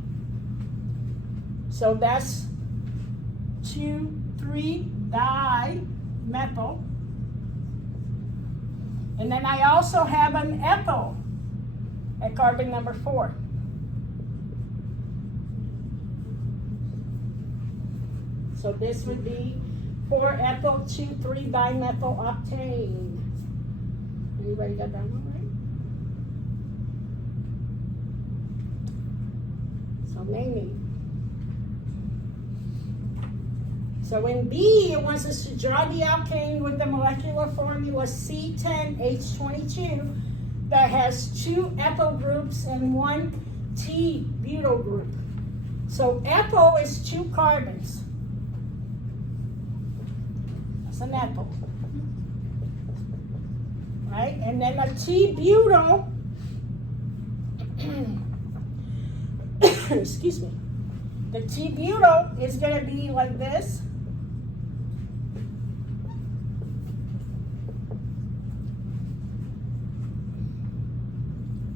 So that's 2,3-dimethyl. And then I also have an ethyl at carbon number 4. So this would be 4-ethyl 2,3-dimethyl octane. Anybody got that one right? So naming. So in B, it wants us to draw the alkane with the molecular formula C10H22 that has 2 ethyl groups and 1 T-butyl group. So ethyl is 2 carbons. That's an ethyl. Right? And then a T-butyl, excuse me, the T-butyl is going to be like this.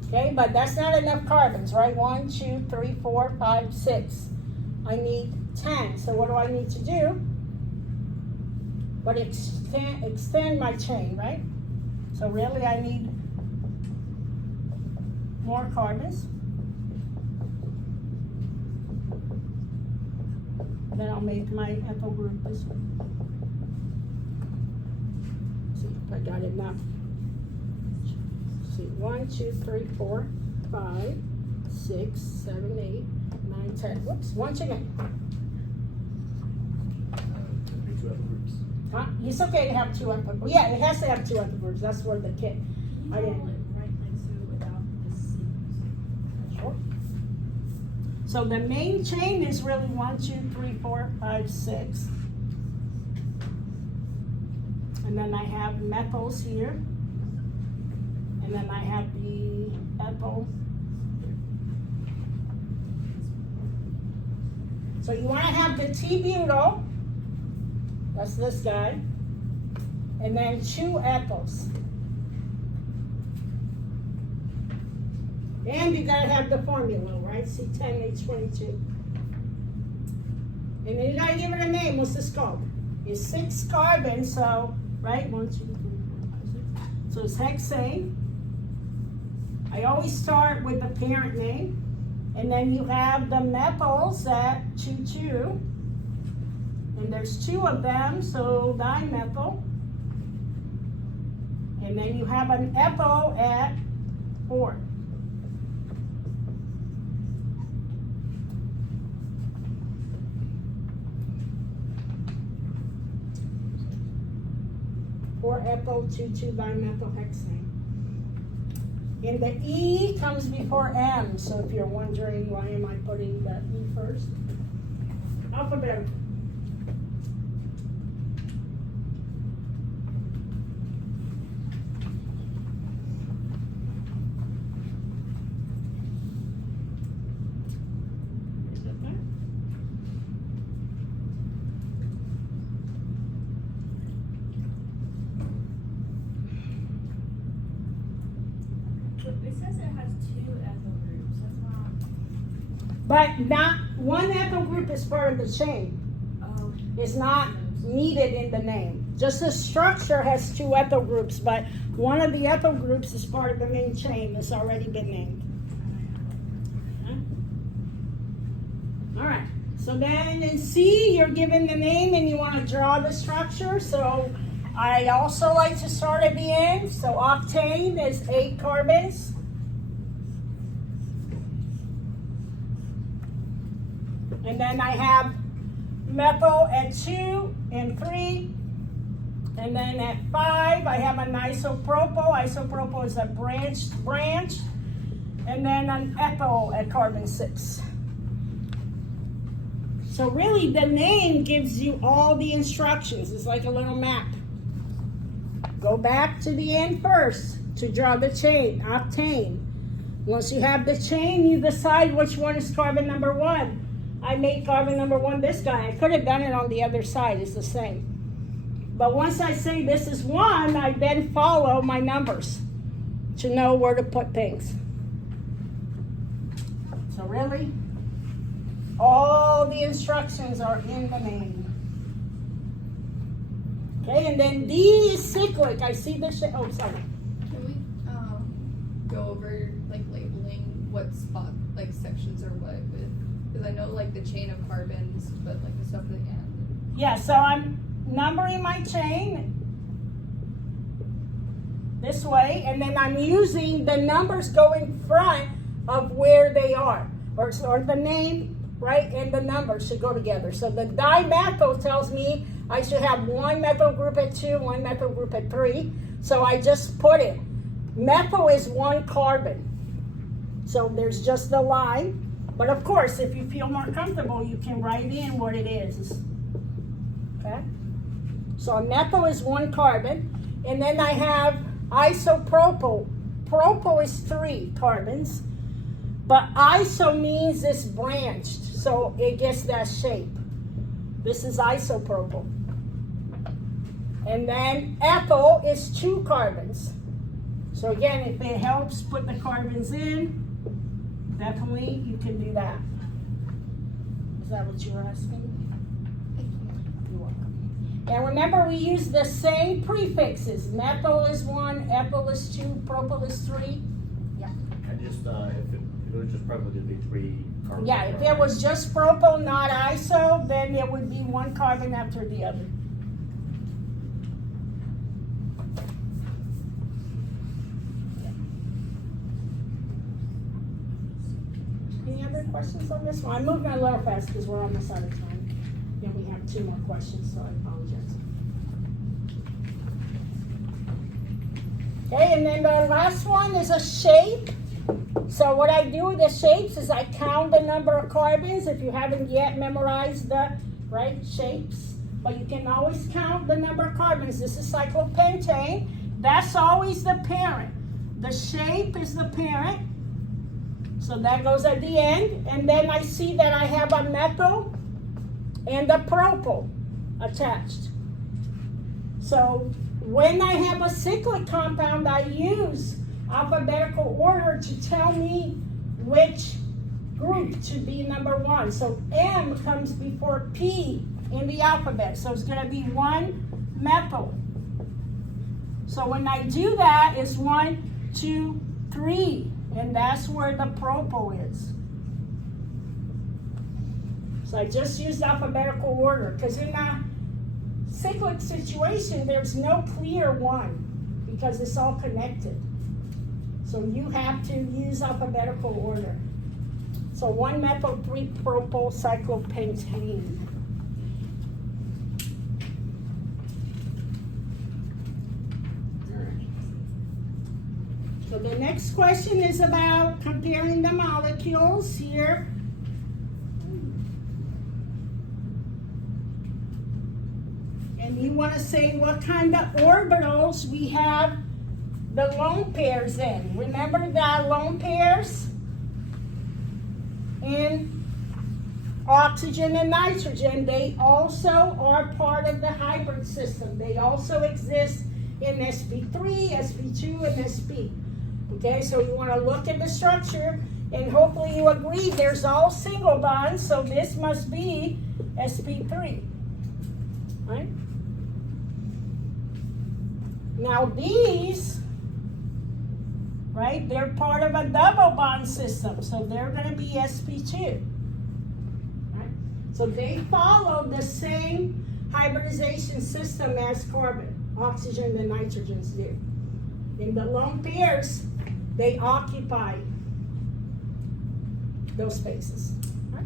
Okay, but that's not enough carbons, right? 1, 2, 3, 4, 5, 6. I need 10. So what do I need to do? But extend my chain, right? So really I need more carbons. Then I'll make my ethyl group this way. See if I got enough. See, 1, 2, 3, 4, 5, 6, 7, 8, 9, 10. Whoops, one too many. Huh? It's okay to have 2 ethyl groups. Yeah, it has to have 2 ethyl groups. That's where the kit. I didn't. Sure. So the main chain is really 1, 2, 3, 4, 5, 6. And then I have methyls here. And then I have the ethyl. So you want to have the T-butyl. That's this guy. And then 2 ethyls. And you gotta have the formula, right? C10H22. And then you gotta give it a name. What's this called? is 6 carbons, so, right, 1, 2, 3, 4, 5, 6. So it's hexane. I always start with the parent name. And then you have the methyls at 2,2. And there's 2 of them, so dimethyl. And then you have an ethyl at 4. Or ethyl 2,2 dimethylhexane. And the E comes before M, so if you're wondering why am I putting the E first. Alphabetical. It says it has 2 ethyl groups. That's not. But not one ethyl group is part of the chain. Oh. It's not needed in the name. Just the structure has 2 ethyl groups, but one of the ethyl groups is part of the main chain that's already been named. Okay. All right. So then in C, you're given the name and you want to draw the structure. So I also like to start at the end. So octane is 8 carbons. And then I have methyl at 2 and 3. And then at 5, I have an isopropyl. Isopropyl is a branch. And then an ethyl at carbon 6. So really the name gives you all the instructions. It's like a little map. Go back to the end first to draw the chain, octane. Once you have the chain, you decide which one is carbon number 1. I made carbon number 1 this guy. I could have done it on the other side. It's the same. But once I say this is 1, I then follow my numbers to know where to put things. So really, all the instructions are in the name. Okay, and then D is cyclic. I see the oh, sorry. Can we go over like labeling what spot like sections are what with? Because I know like the chain of carbons, but like the stuff at the end. Yeah, so I'm numbering my chain this way, and then I'm using the numbers go in front of where they are, or the name, right, and the numbers should go together. So the dimethyl tells me I should have 1 methyl group at 2, 1 methyl group at 3. So I just put it. Methyl is 1 carbon. So there's just the line. But of course, if you feel more comfortable, you can write in what it is. Okay? So a methyl is 1 carbon. And then I have isopropyl. Propyl is 3 carbons. But iso means it's branched. So it gets that shape. This is isopropyl. And then ethyl is 2 carbons. So again, if it helps put the carbons in, definitely you can do that. Is that what you were asking? You're welcome. And remember, we use the same prefixes. Methyl is 1, ethyl is 2, propyl is 3. Yeah. And just, if it was just probably going to be 3 carbons. Yeah, if it was just propyl, not iso, then it would be 1 carbon after the other. Any other questions on this one? I'm moving a little fast because we're almost out of time. And we have 2 more questions, so I apologize. Okay, and then the last one is a shape. So what I do with the shapes is I count the number of carbons if you haven't yet memorized the right shapes. But you can always count the number of carbons. This is cyclopentane. That's always the parent. The shape is the parent. So that goes at the end. And then I see that I have a methyl and a propyl attached. So when I have a cyclic compound, I use alphabetical order to tell me which group to be number 1. So M comes before P in the alphabet. So it's gonna be 1 methyl. So when I do that, it's 1, 2, 3, and that's where the propyl is. So I just used alphabetical order, because in a cyclic situation, there's no clear one, because it's all connected. So you have to use alphabetical order. So 1 methyl 3 propyl cyclopentane. So the next question is about comparing the molecules here. And you want to say what kind of orbitals we have the lone pairs in. Remember the lone pairs in oxygen and nitrogen, they also are part of the hybrid system. They also exist in sp3, sp2, and sp. Okay, so you want to look at the structure, and hopefully you agree there's all single bonds, so this must be sp3, right? Now these, right, they're part of a double bond system, so they're going to be sp2. Right? So they follow the same hybridization system as carbon, oxygen, and nitrogens do. In the lone pairs, they occupy those spaces. Right?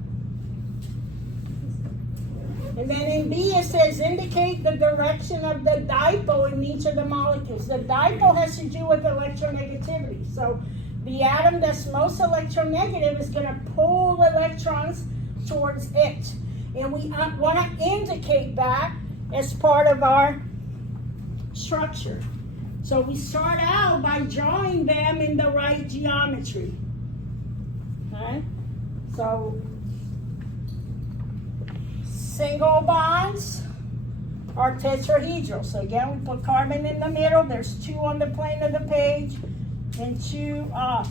And then in B it says indicate the direction of the dipole in each of the molecules. The dipole has to do with electronegativity. So the atom that's most electronegative is going to pull electrons towards it. And we want to indicate that as part of our structure. So we start out by drawing them in the right geometry. Okay? So single bonds are tetrahedral. So again, we put carbon in the middle. There's 2 on the plane of the page and 2 off.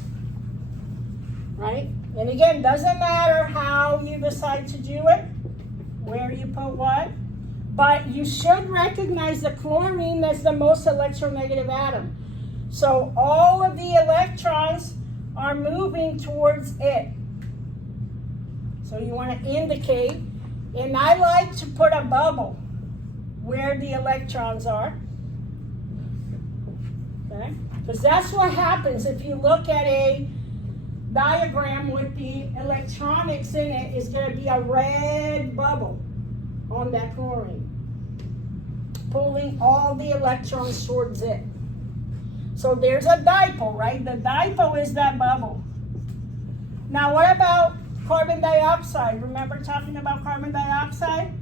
Right? And again, doesn't matter how you decide to do it, where you put what. But you should recognize the chlorine as the most electronegative atom. So all of the electrons are moving towards it. So you want to indicate, and I like to put a bubble where the electrons are. Okay? Because that's what happens if you look at a diagram with the electronics in it, it's going to be a red bubble on that chlorine, pulling all the electrons towards it. So there's a dipole, right? The dipole is that bubble. Now what about carbon dioxide? Remember talking about carbon dioxide?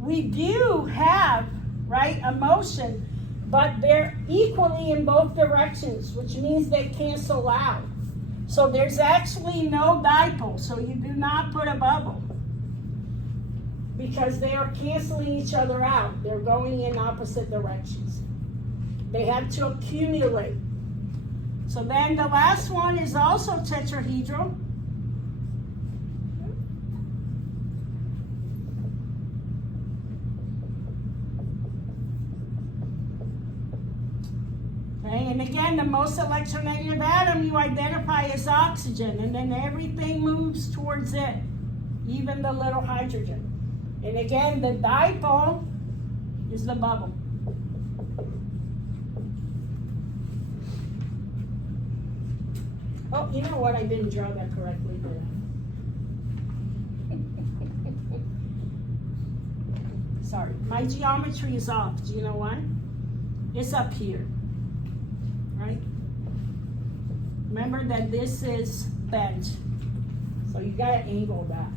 We do have, right, a motion, but they're equally in both directions, which means they cancel out. So there's actually no dipole, so you do not put a bubble, because they are canceling each other out. They're going in opposite directions. They have to accumulate. So then the last one is also tetrahedral. Okay, and again, the most electronegative atom you identify as oxygen, and then everything moves towards it, even the little hydrogen. And again, the dipole is the bubble. Oh, you know what? I didn't draw that correctly there. Sorry, my geometry is off. Do you know why? It's up here, right? Remember that this is bent, so you gotta angle that.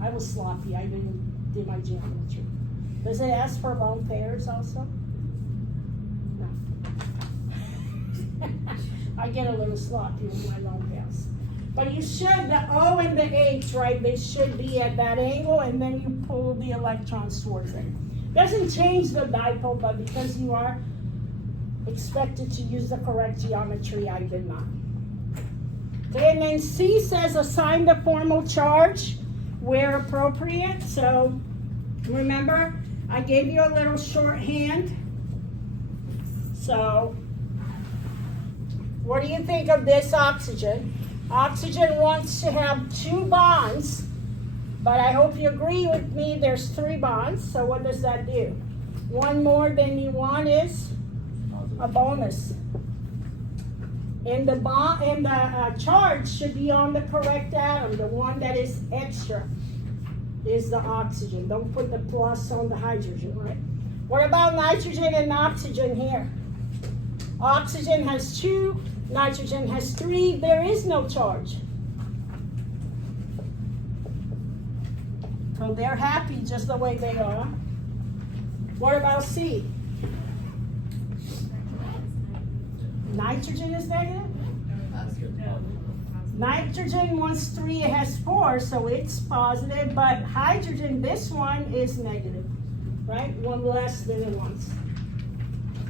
I was sloppy. I didn't do my geometry. Does it ask for lone pairs also? No. I get a little sloppy with my lone pairs. But you should, the O and the H, right, they should be at that angle, and then you pull the electrons towards it. Doesn't change the dipole, but because you are expected to use the correct geometry, I did not. Okay, and then C says assign the formal charge where appropriate. So Remember, I gave you a little shorthand. So, what do you think of this oxygen? Oxygen wants to have 2 bonds, but I hope you agree with me, there's 3 bonds. So what does that do? 1 more than you want is a bonus. And the bond and the charge should be on the correct atom. The one that is extra is the oxygen. Don't put the plus on the hydrogen, right? What about nitrogen and oxygen here? Oxygen has 2, nitrogen has 3. There is no charge. So they're happy just the way they are. What about C? Nitrogen is negative? Nitrogen wants 3, it has 4, so it's positive, but hydrogen, this one is negative, right? 1 less than it wants.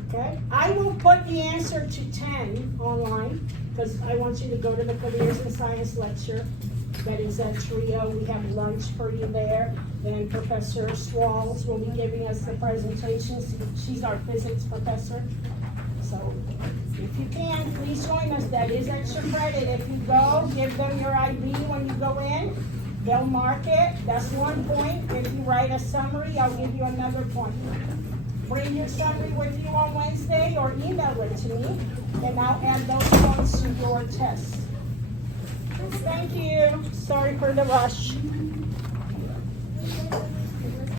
Okay? I will put the answer to 10 online, because I want you to go to the Careers in Science lecture. That is at Trio. We have lunch for you there. And Professor Swalls will be giving us the presentations. She's our physics professor. So if you can, please join us. That is extra credit. If you go, give them your ID when you go in. They'll mark it. That's 1 point. If you write a summary, I'll give you another point. Bring your summary with you on Wednesday or email it to me, and I'll add those points to your test. Thank you. Sorry for the rush.